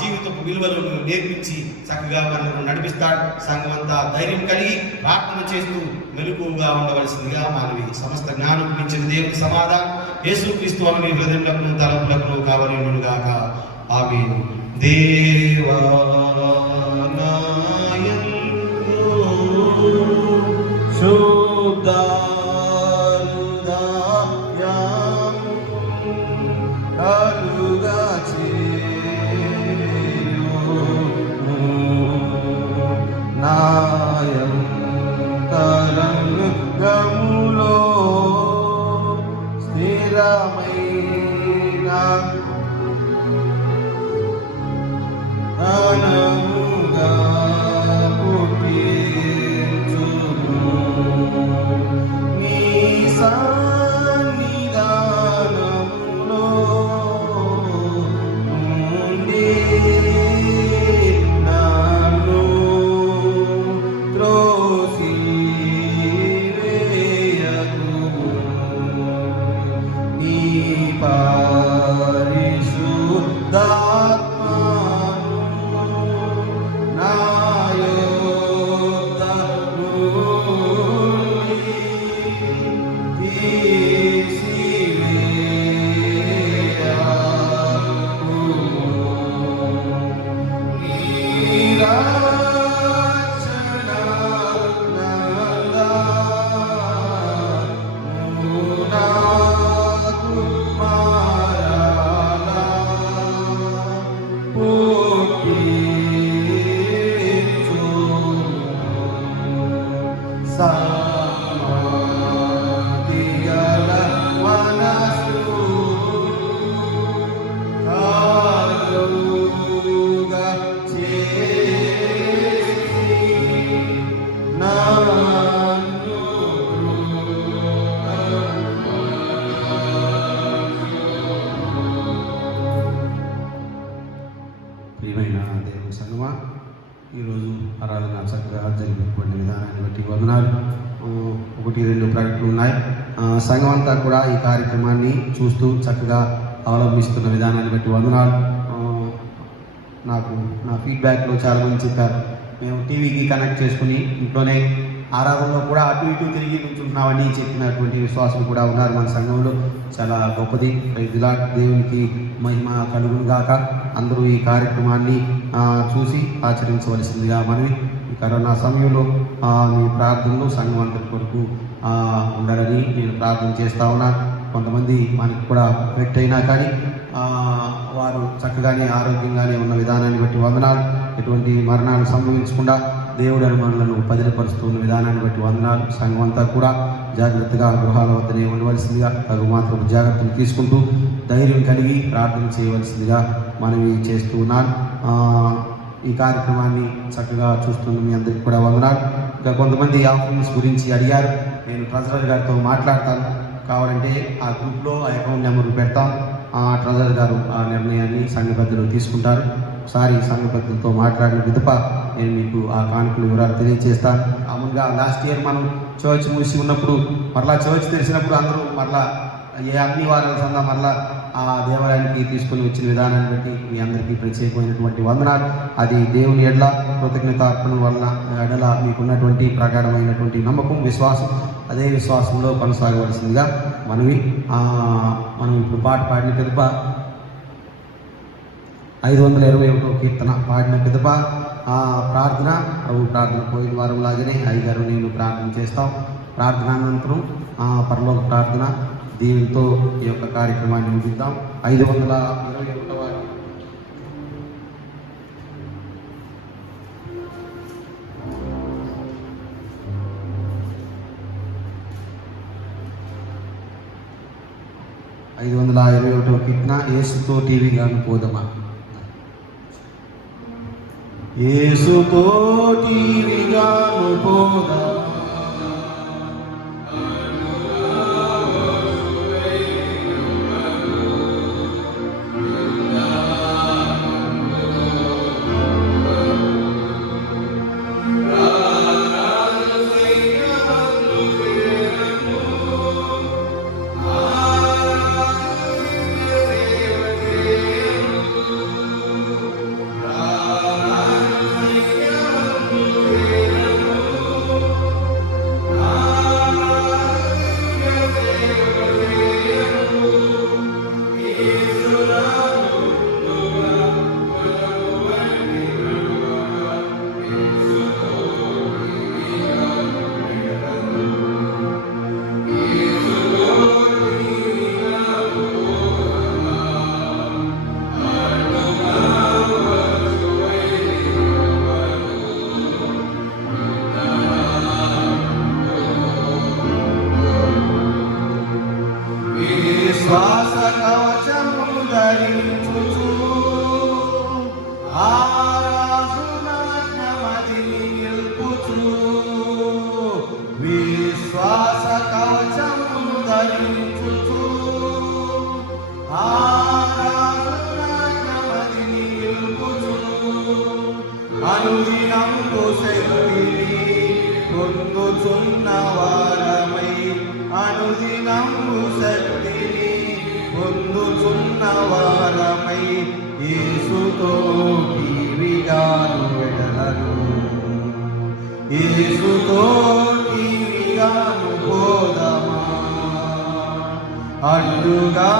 జీవితపు విలువలను నేర్పించి చక్కగా మనల్ని నడిపిస్తాడు. సంఘమంతా ధైర్యం కలిగి ప్రార్థన చేస్తూ మెలకువగా ఉండవలసిందిగా మనవి. సమస్త జ్ఞానం మించిన దేవుని సమాధానం యేసుక్రీస్తు అని మీ హృదయములకు తలపులకు కావలియును గాక. ఆమేన్. దేవా గములో స్థిరమైన ధనముగా పుట్టించును. నీ సన్నిధానములో ఉండి నన్ను త్రోసివేయకుము. నీ పరిశుద్ధాత్మను నా యొద్ద నుండి తీసివేయకుము. నీ రక్షణ నందనము నాకు మరలా పుట్టించుము. సమాధి గల మనసు కారుగా చేసి నన్ను ప్రియమైన దేవుని సంగమా, ఈరోజు ఆరాధన చక్కగా జరిగినటువంటి విధానాన్ని బట్టి వందనాలు. 1-2 ప్రకటనలు ఉన్నాయి. సంఘం అంతా కూడా ఈ కార్యక్రమాన్ని చూస్తూ చక్కగా అవలంబిస్తున్న విధానాన్ని బట్టి వందనాలు. నాకు నా ఫీడ్బ్యాక్లో చాలామంది చెప్పారు, మేము టీవీకి కనెక్ట్ చేసుకుని ఇంట్లోనే ఆరాధనలో కూడా అటు ఇటు తిరిగి నుంచుంటున్నామని చెప్పినటువంటి విశ్వాసులు కూడా ఉన్నారు మన సంఘంలో. చాలా గొప్పది. Praise Lord. దేవునికి మహిమ కలుగును గాక. అందరూ ఈ కార్యక్రమాన్ని చూసి ఆచరించవలసిందిగా మనవి. ఈ కరోనా సమయంలో మీ ప్రార్థనలు సంఘం అందరి కొరకు ఉండాలని నేను ప్రార్థన చేస్తా ఉన్నాను. కొంతమంది మనకి కూడా ఎఫెక్ట్ అయినా కానీ వారు చక్కగానే ఆరోగ్యంగానే ఉన్న విధానాన్ని బట్టి వందనాలు. ఎటువంటి మరణాలు సంభవించకుండా దేవుడి అనుమానులను పదిలపరుస్తున్న విధానాన్ని బట్టి వందనాలు. సంఘం అంతా కూడా జాగ్రత్తగా గృహాల వద్దనే ఉండవలసిందిగా తగు మాత్రం జాగ్రత్తలు తీసుకుంటూ ధైర్యం కలిగి ప్రార్థన చేయవలసిందిగా మనవి చేస్తూ ఉన్నాను. ఈ కార్యక్రమాన్ని చక్కగా చూస్తున్న మీ అందరికీ కూడా వందనాలు. ఇంకా కొంతమంది ఆఫర్స్ గురించి అడిగారు. నేను ట్రెజరర్ గారితో మాట్లాడతాను. కావాలంటే ఆ గ్రూప్లో ఆ అకౌంట్ నెంబర్ పెడతాం. ట్రెజరర్ గారు ఆ నిర్ణయాన్ని సంఘ పెద్దలు తీసుకుంటారు. ఒకసారి సంఘ పెద్దలతో మాట్లాడిన విధప నేను మీకు ఆ కానుకల వివరాలు తెలియజేస్తాను. మామూలుగా లాస్ట్ ఇయర్ మనం చర్చ్ మూసి ఉన్నప్పుడు మరలా చర్చ్ తెరిచినప్పుడు అందరూ మరలా అన్ని వారాల సందా మరలా ఆ దేవాలయానికి తీసుకొని వచ్చిన విధానాన్ని బట్టి మీ అందరికీ ప్రత్యేకమైనటువంటి వందనాలు. అది దేవుని ఎడల కృతజ్ఞత అర్పణ వలన ఎడల మీకున్నటువంటి ప్రగాఢమైనటువంటి నమ్మకం, విశ్వాసం, అదే విశ్వాసంలో కొనసాగవలసిందిగా మనం ఇప్పుడు పాట పాడిన పిదప 521వ కీర్తన పాడిన పిదప ప్రార్థన ప్రభు ప్రార్థన పోయిన వారం లాగానే అయ్యగారు నేను ప్రార్థన చేస్తాం. ప్రార్థనానంతరం పరలోక ప్రార్థన దీనితో ఈ యొక్క కార్యక్రమాన్ని ముగిద్దాం. 521వ కీర్తన యేసుతో టీవీగాను పోదమా. యేసుతో టీవీగాను పోదమా, పొందుచున్న వారమై అనుదినము శక్తిని పొందుచున్న వారమై యేసుతో టీవిగాను వెడలను యేసుతో టీవిగాను పోదమా అడ్డుగా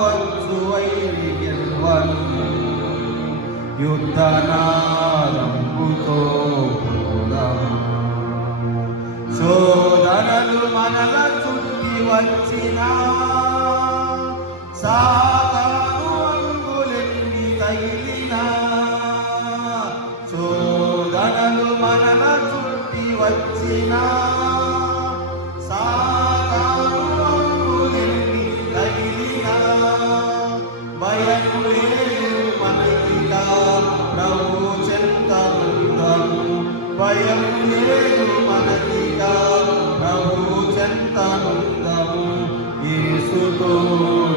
వచ్చు వైరి గెల్వను యుద్ధనారంభుతో పోదమా శోధనలు మనల చుట్టి వచ్చినా సాతాను అంగులెన్ని తగిలినా శోధనలు మనల చుట్టి వచ్చినా సాతాను అంగులెన్ని తగిలినా భయం లేదు మనకిగా ప్రభు చెంత నందము భయం లేదు మనకిగా ప్రభు చెంత నందము యేసుతో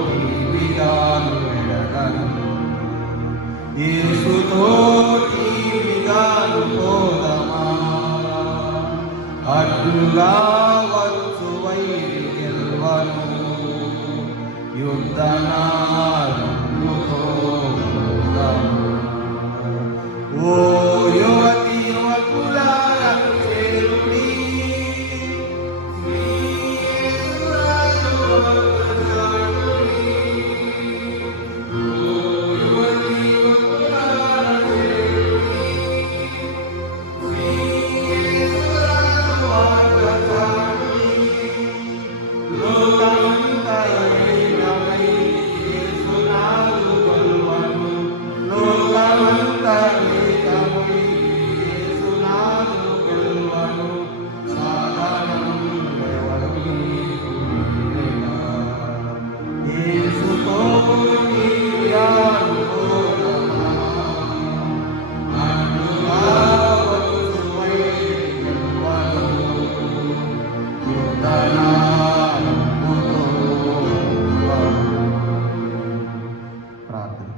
టీవిగాను వెడలను యేసుతో టీవిగాను పోదమా అడ్డుగా వచ్చు వైరి గెల్వను యుద్ధనారంభుతో పోదమా ఓ యువతి యువకులారా చేరుడి ప్రార్థన.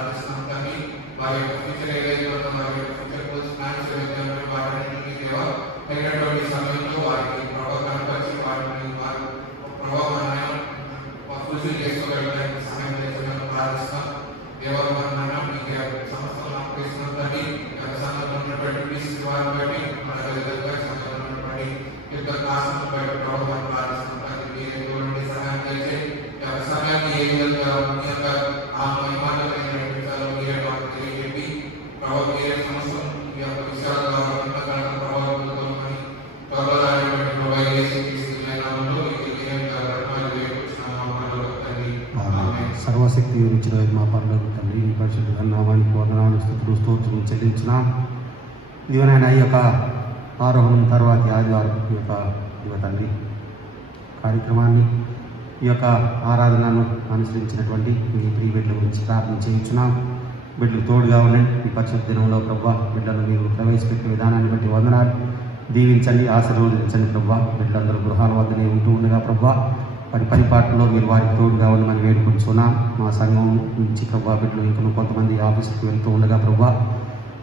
ప్రార్థిస్తున్నాం తండ్రి. వారి యొక్క ఫ్యూచర్ ఏదైతే ఉందో వారి యొక్క ఫ్యూచర్ గోల్స్ ప్లాన్స్ ఏదైతే ఉన్నాయో వాటిని దేవా తగినటువంటి సమయంలో వారికి ప్రభావం కనపరిచి వాటిని వారు ప్రభావాన్ని ఫుల్ఫిల్ చేసుకోగలడానికి సహాయం చేస్తున్న ప్రార్థిస్తాం. దేవాలయాన్ని మీకు సంస్థలను అప్పగిస్తున్నాం తండ్రి. సంఘంలో ఉన్నటువంటి వారిని బట్టి మన తల్లిదండ్రుల సంఘంలో ఉన్నటువంటి యుద్ధ కారణం బట్టి ప్రభావాన్ని ప్రార్థిస్తున్నాం తండ్రి. మీరు ఎటువంటి సహాయం చేసి సమయాన్ని ఏ విధంగా మీ యొక్క ఆ మహిమాటమైన మీరే మాకు తెలియజెప్పి ప్రభావ మీరే సంవత్సరం మీ యొక్క విషయాలుగా ప్రభావం ప్రభావాన్ని ప్రొవైడ్ చేసి సర్వశక్తి ఇచ్చిన మా పనులకు తండ్రి నీ పరిశుద్ధ నామానికి వందనాలు స్తుతులు స్తోత్రం చెల్లించున్నాం. ఇదిగోనైనా ఈ యొక్క ఆరోహణం తర్వాత ఆదివారం ఈ యొక్క తండ్రి కార్యక్రమాన్ని ఈ యొక్క ఆరాధనను అనుసరించినటువంటి మీ ప్రియ బిడ్డల గురించి ప్రార్థన చేయించున్నాం. బిడ్డలు తోడుగా ఉండండి. ఈ పరిశుద్ధ దినంలో ప్రభావ బిడ్డలు మీరు ప్రవేశపెట్టిన విధానాన్ని బట్టి వందనాలు. దీవించండి, ఆశీర్వదించండి ప్రభావ. బిడ్డలందరూ గృహాల వద్దనే ఉంటూ ఉండగా ప్రభావ వారి పరిపాట్లలో మీరు వారికి తోడుగా ఉండమని వేడుకుంటున్నాం. మా సంఘం నుంచి ప్రభావ బిడ్డలు ఇంకా కొంతమంది ఆఫీసుకు వెళ్తూ ఉండగా ప్రభావ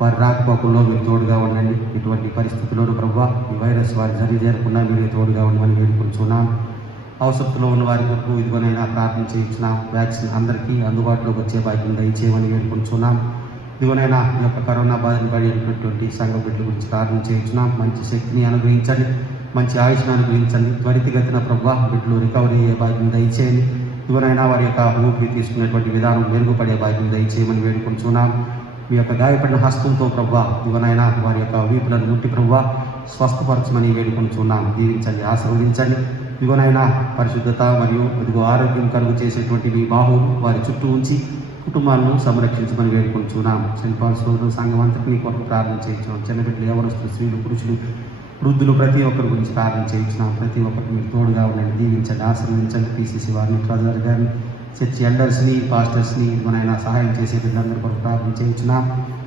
వారి రాకపోకల్లో మీరు తోడుగా ఉండండి. ఇటువంటి పరిస్థితుల్లోనూ ప్రభావ ఈ వైరస్ వారి జరిగేరకుండా మీరు తోడుగా ఉండమని వేడుకుంటున్నాం. అవసరంలో ఉన్న వారి వరకు ఇదిగోనైనా ప్రార్థన చేయించున్నాం. వ్యాక్సిన్ అందరికీ అందుబాటులోకి వచ్చే భాగ్యం దయచేయమని వేడుకుంటున్నాం. ఇదిగోనైనా ఈ యొక్క కరోనా బాధను పడినటువంటి సంఘ బిడ్డల గురించి ప్రార్థన చేయించున్నాం. మంచి శక్తిని అనుగ్రహించండి, మంచి ఆయుష్ను అనుగ్రహించండి. త్వరితగతిన ప్రభావ బిడ్డలు రికవరీ అయ్యే భాగ్యం దయచేయండి. ఇదిగోనైనా వారి యొక్క ఊపిరి తీసుకునేటువంటి విధానం మెరుగుపడే భాగ్యం దయచేయమని వేడుకుంటున్నాం. మీ యొక్క గాయపడిన హస్తంతో ప్రభావ ఇదిగోనైనా వారి యొక్క వీపులను ముట్టి ప్రభావ స్వస్థపరచమని వేడుకుంటున్నాం. దీవించండి, ఆశీర్వదించండి. ఇదిగోనైనా పరిశుద్ధత మరియు ఇదిగో ఆరోగ్యం కలుగు చేసేటువంటి మీ బాహువు వారి చుట్టూ ఉంచి కుటుంబాలను సంరక్షించమని వేడుకుంటున్నాం. సెంట్ పాల్ సోదరు సంఘం అంతటి మీ కొరకు ప్రార్థన చేయించున్నాం. చిన్నబిడ్డలు, ఎవరొస్తూ స్త్రీలు, పురుషులు, వృద్ధులు ప్రతి ఒక్కరి గురించి ప్రార్థన చేయించున్నాం. ప్రతి ఒక్కరికి మీరు తోడుగా ఉండండి, దీవించండి, ఆశీర్వదించండి. పీసీసీ వారిని, ట్రెజరర్ గారిని, చర్చి ఎల్డర్స్ని, పాస్టర్స్ని మనైనా సహాయం చేసే బిడ్డలందరి కొరకు ప్రార్థన చేయించున్నాం.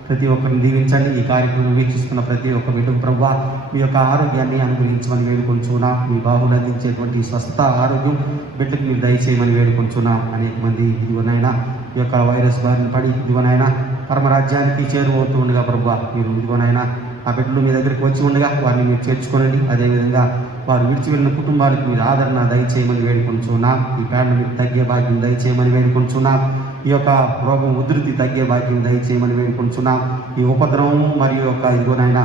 ప్రతి ఒక్కరిని దీవించండి. ఈ కార్యక్రమం వీక్షిస్తున్న ప్రతి ఒక్క బిడ్డకు ప్రభువా మీ యొక్క ఆరోగ్యాన్ని అనుగ్రహించమని వేడుకొంచున్నాం. మీ బాహువులు అందించేటువంటి స్వస్థ ఆరోగ్యం బిడ్డకు మీరు దయచేయమని వేడుకొంచున్నాం. అనేక మంది ఇదిగోనైనా ఈ యొక్క వైరస్ బారిన పడి ఇదిగోనైనా పరమరాజ్యానికి చేరువవుతూ ఉండగా ప్రభువా మీరు ఇదిగోనైనా ఆ బిడ్డలు మీ దగ్గరికి వచ్చి ఉండగా వారిని మీరు చేర్చుకోనండి. అదేవిధంగా వారు విడిచి వెళ్ళిన కుటుంబాలకు మీరు ఆదరణ దయచేయమని వేడుకొంచున్నాం. ఈ పాండమిక్ తగ్గే భాగ్యం దయచేయమని వేడుకొంచున్నాం. ఈ యొక్క రోగం ఉధృతి తగ్గే భాగ్యం దయచేయమని వేడుకొంచున్నాం. ఈ ఉపద్రవం మరియు యొక్క ఇదిగోనైనా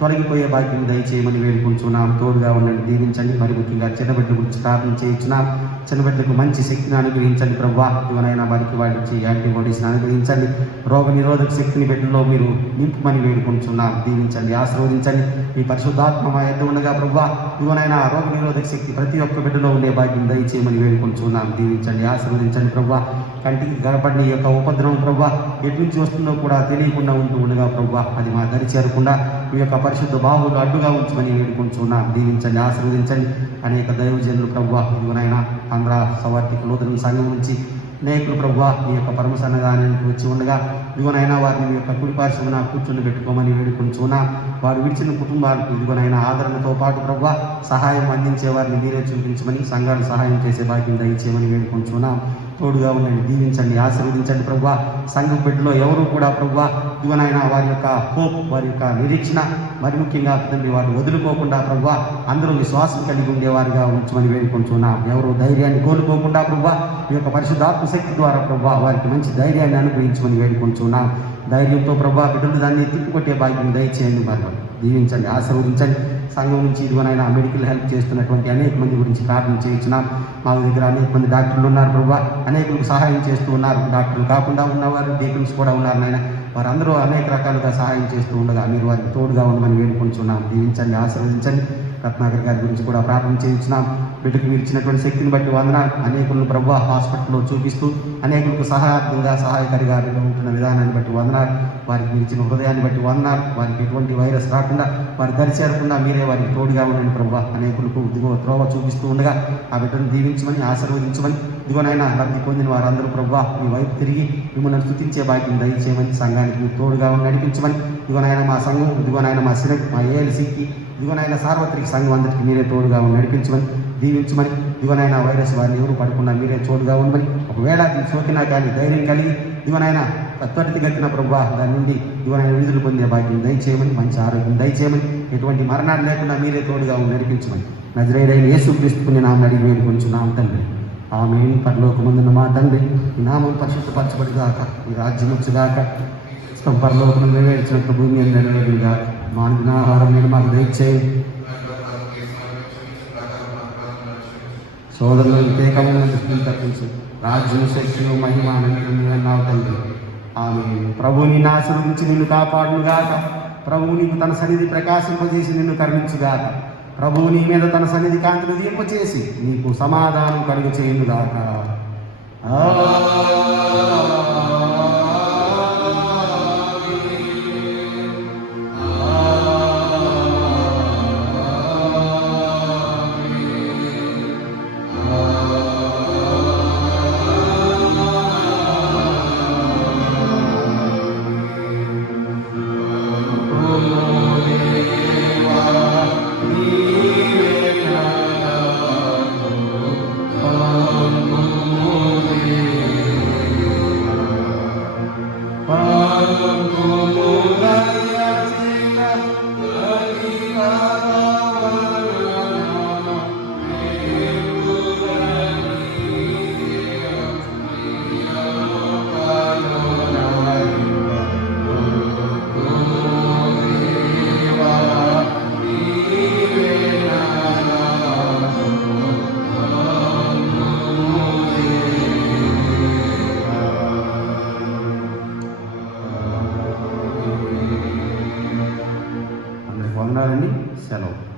తొలగిపోయే భాగ్యం దయచేయమని వేడుకుంటున్నాం. తోడుగా ఉండండి, దీవించండి. మరి ముఖ్యంగా చిన్నబిడ్డ గురించి ప్రార్థన చేయించున్నాం. చిన్నబిడ్డకు మంచి శక్తిని అనుగ్రహించండి ప్రభువా. ఇవనైనా వారికి వాడికి యాంటీబాడీస్ని అనుగ్రహించండి. రోగ నిరోధక శక్తిని బిడ్డలో మీరు నింపుమని వేడుకుంటున్నాం. దీవించండి, ఆశీర్వదించండి. ఈ పరిశుద్ధాత్మ మా యొద్ద ఉండగా ప్రభువా ఇవనైనా రోగ నిరోధక శక్తి ప్రతి ఒక్క బిడ్డలో ఉండే భాగ్యం దయచేయమని వేడుకుంటున్నాం. దీవించండి, ఆశీర్వదించండి ప్రభువా. కంటికి గడపడిన ఈ యొక్క ఉపద్రవం ప్రభువా ఎటు నుంచి వస్తుందో కూడా తెలియకుండా ఉంటూ ఉండగా ప్రభువా అది మా దరి చేరకుండా మీ యొక్క పరిశుద్ధ బాహువులు అడ్డుగా ఉంచమని వేడుకుంటున్నాం. దీవించండి, ఆశీర్వదించండి. అనేక దైవజనులు ప్రభువా ఇదిగోనైనా ఆంధ్ర సవార్తిక నూతన సంఘం నుంచి అనేకులు ప్రభువా మీ యొక్క పరమ సన్నిధానానికి వచ్చి ఉండగా ఇదిగోనైనా వారిని మీ యొక్క కుడిపార్శ్వమున కూర్చొని పెట్టుకోమని వేడుకుంటున్నా. వారు విడిచిన కుటుంబాలకు ఇదిగోనైనా ఆదరణతో పాటు ప్రభువా సహాయం అందించే వారిని మీరే చూపించమని, సంఘాలు సహాయం చేసే భాగ్యం దయచేయమని వేడుకుంటున్నాం. తోడుగా ఉండండి, దీవించండి, ఆశీర్వదించండి ప్రభువా. సంఘం బిడ్డలో ఎవరు కూడా ప్రభువా ఇదిగోనైనా వారి యొక్క హోప్, వారి యొక్క నిరీక్షణ మరి ముఖ్యంగా తండ్రి వారు వదులుకోకుండా ప్రభువా అందరూ విశ్వాసం కలిగి ఉండేవారుగా ఉంచమని వేడుకుంటున్నాం. ఎవరు ధైర్యాన్ని కోల్పోకుండా ప్రభువా ఈ యొక్క పరిశుద్ధాత్మ శక్తి ద్వారా ప్రభువా వారికి మంచి ధైర్యాన్ని అనుగ్రహించమని వేడుకుంటున్నాం. ధైర్యంతో ప్రభువా బిడ్డలు దాన్ని తిప్పుకొట్టే భాగ్యం దయచేయండి. మరి దీవించండి, ఆశీర్వదించండి. సంఘం నుంచి ఇదిగోనైనా మెడికల్ హెల్ప్ చేస్తున్నటువంటి అనేక మంది గురించి ప్రార్థన చేయించున్నాం. మా దగ్గర అనేక మంది డాక్టర్లు ఉన్నారు ప్రభువా, అనేకులకు సహాయం చేస్తూ ఉన్నారు. డాక్టర్లు కాకుండా ఉన్నవారు డీకన్స్ కూడా ఉన్నారు నాయన. వారందరూ అనేక రకాలుగా సహాయం చేస్తూ ఉండగా మీరు వారికి తోడుగా ఉండమని వేడుకుంటున్నాం. దీవించండి, ఆశీర్వదించండి. రత్నాకర్ గారి గురించి కూడా ప్రార్థన చేయించున్నాం. బిడ్డకు మీరు ఇచ్చినటువంటి శక్తిని బట్టి వందనాలు. అనేకులను ప్రభువా హాస్పిటల్లో చూపిస్తూ అనేకులకు సహాయార్థంగా సహాయకారిగా ఉంటున్న విధానాన్ని బట్టి వందనాలు. వారికి మీరు ఇచ్చిన హృదయాన్ని బట్టి వందనాలు. వారికి ఎటువంటి వైరస్ రాకుండా వారి దరి చేరకుండా మీరే వారికి తోడుగా ఉండండి ప్రభువా. అనేకులకు ఇదిగో త్రోవ చూపిస్తూ ఉండగా ఆ బిడ్డను దీవించమని, ఆశీర్వదించమని. ఇదిగోనైనా లబ్ధి పొందిన వారందరూ ప్రభువా మీ వైపు తిరిగి మిమ్మల్ని స్తుతించే భాగ్యం దయచేయమని, సంఘానికి మీరు తోడుగా నడిపించమని. ఇదిగోనైనా మా సంఘం, ఇదిగోనైనా మా సినక్, మా ఏఎల్సీకి, ఇదిగోనైనా సార్వత్రిక సంఘం అందరికీ మీరే తోడుగా నడిపించమని, దీవించమని. ఇదిగోనైనా వైరస్ వారిని ఎవరు పడకుండా మీరే తోడుగా ఉండమని. ఒకవేళ సోకినా కానీ ధైర్యం కలిగి ఇదిగోనైనా త్వరితగతిన ప్రభా దాని నుండి దూరాన్ని విడుదల పొందే భాగ్యం దయచేయమని, మంచి ఆరోగ్యం దయచేయమని, ఎటువంటి మరణాలు లేకుండా మీరే తోడుగా నడిపించమని నజరేయుడైన యేసుక్రీస్తు పుణ్యనామమున అడిగి వేడుకొంచున్నాం తండ్రి. ఆమేన్. పరలోకమందున్న మా తండ్రి, ఈ నామం పరిశుద్ధపరచబడిగాక, ఈ రాజ్యం వచ్చుగాక, పరలోకమును నెరవేర్చినట్లు భూమి మీద నెరవేరుగా. మా అనుదిన ఆహారం మీద మాకు దయచేయండి. సోదరులు వ్యతిరేకమైన తప్పించు. రాజ్యం, శక్తియు, మహిమ అన్నావు తండ్రి. ఆమేన్. ప్రభువు నీ నాశనం నుంచి నిన్ను కాపాడునుగాక. ప్రభువు నీకు తన సన్నిధి ప్రకాశింపజేసి నిన్ను కరుణించుగాక. ప్రభువు నీ మీద తన సన్నిధి కాంతిని దీంపచేసి నీకు సమాధానం కలుగు చేయునుగాక. వందనాలండి. సెలవు.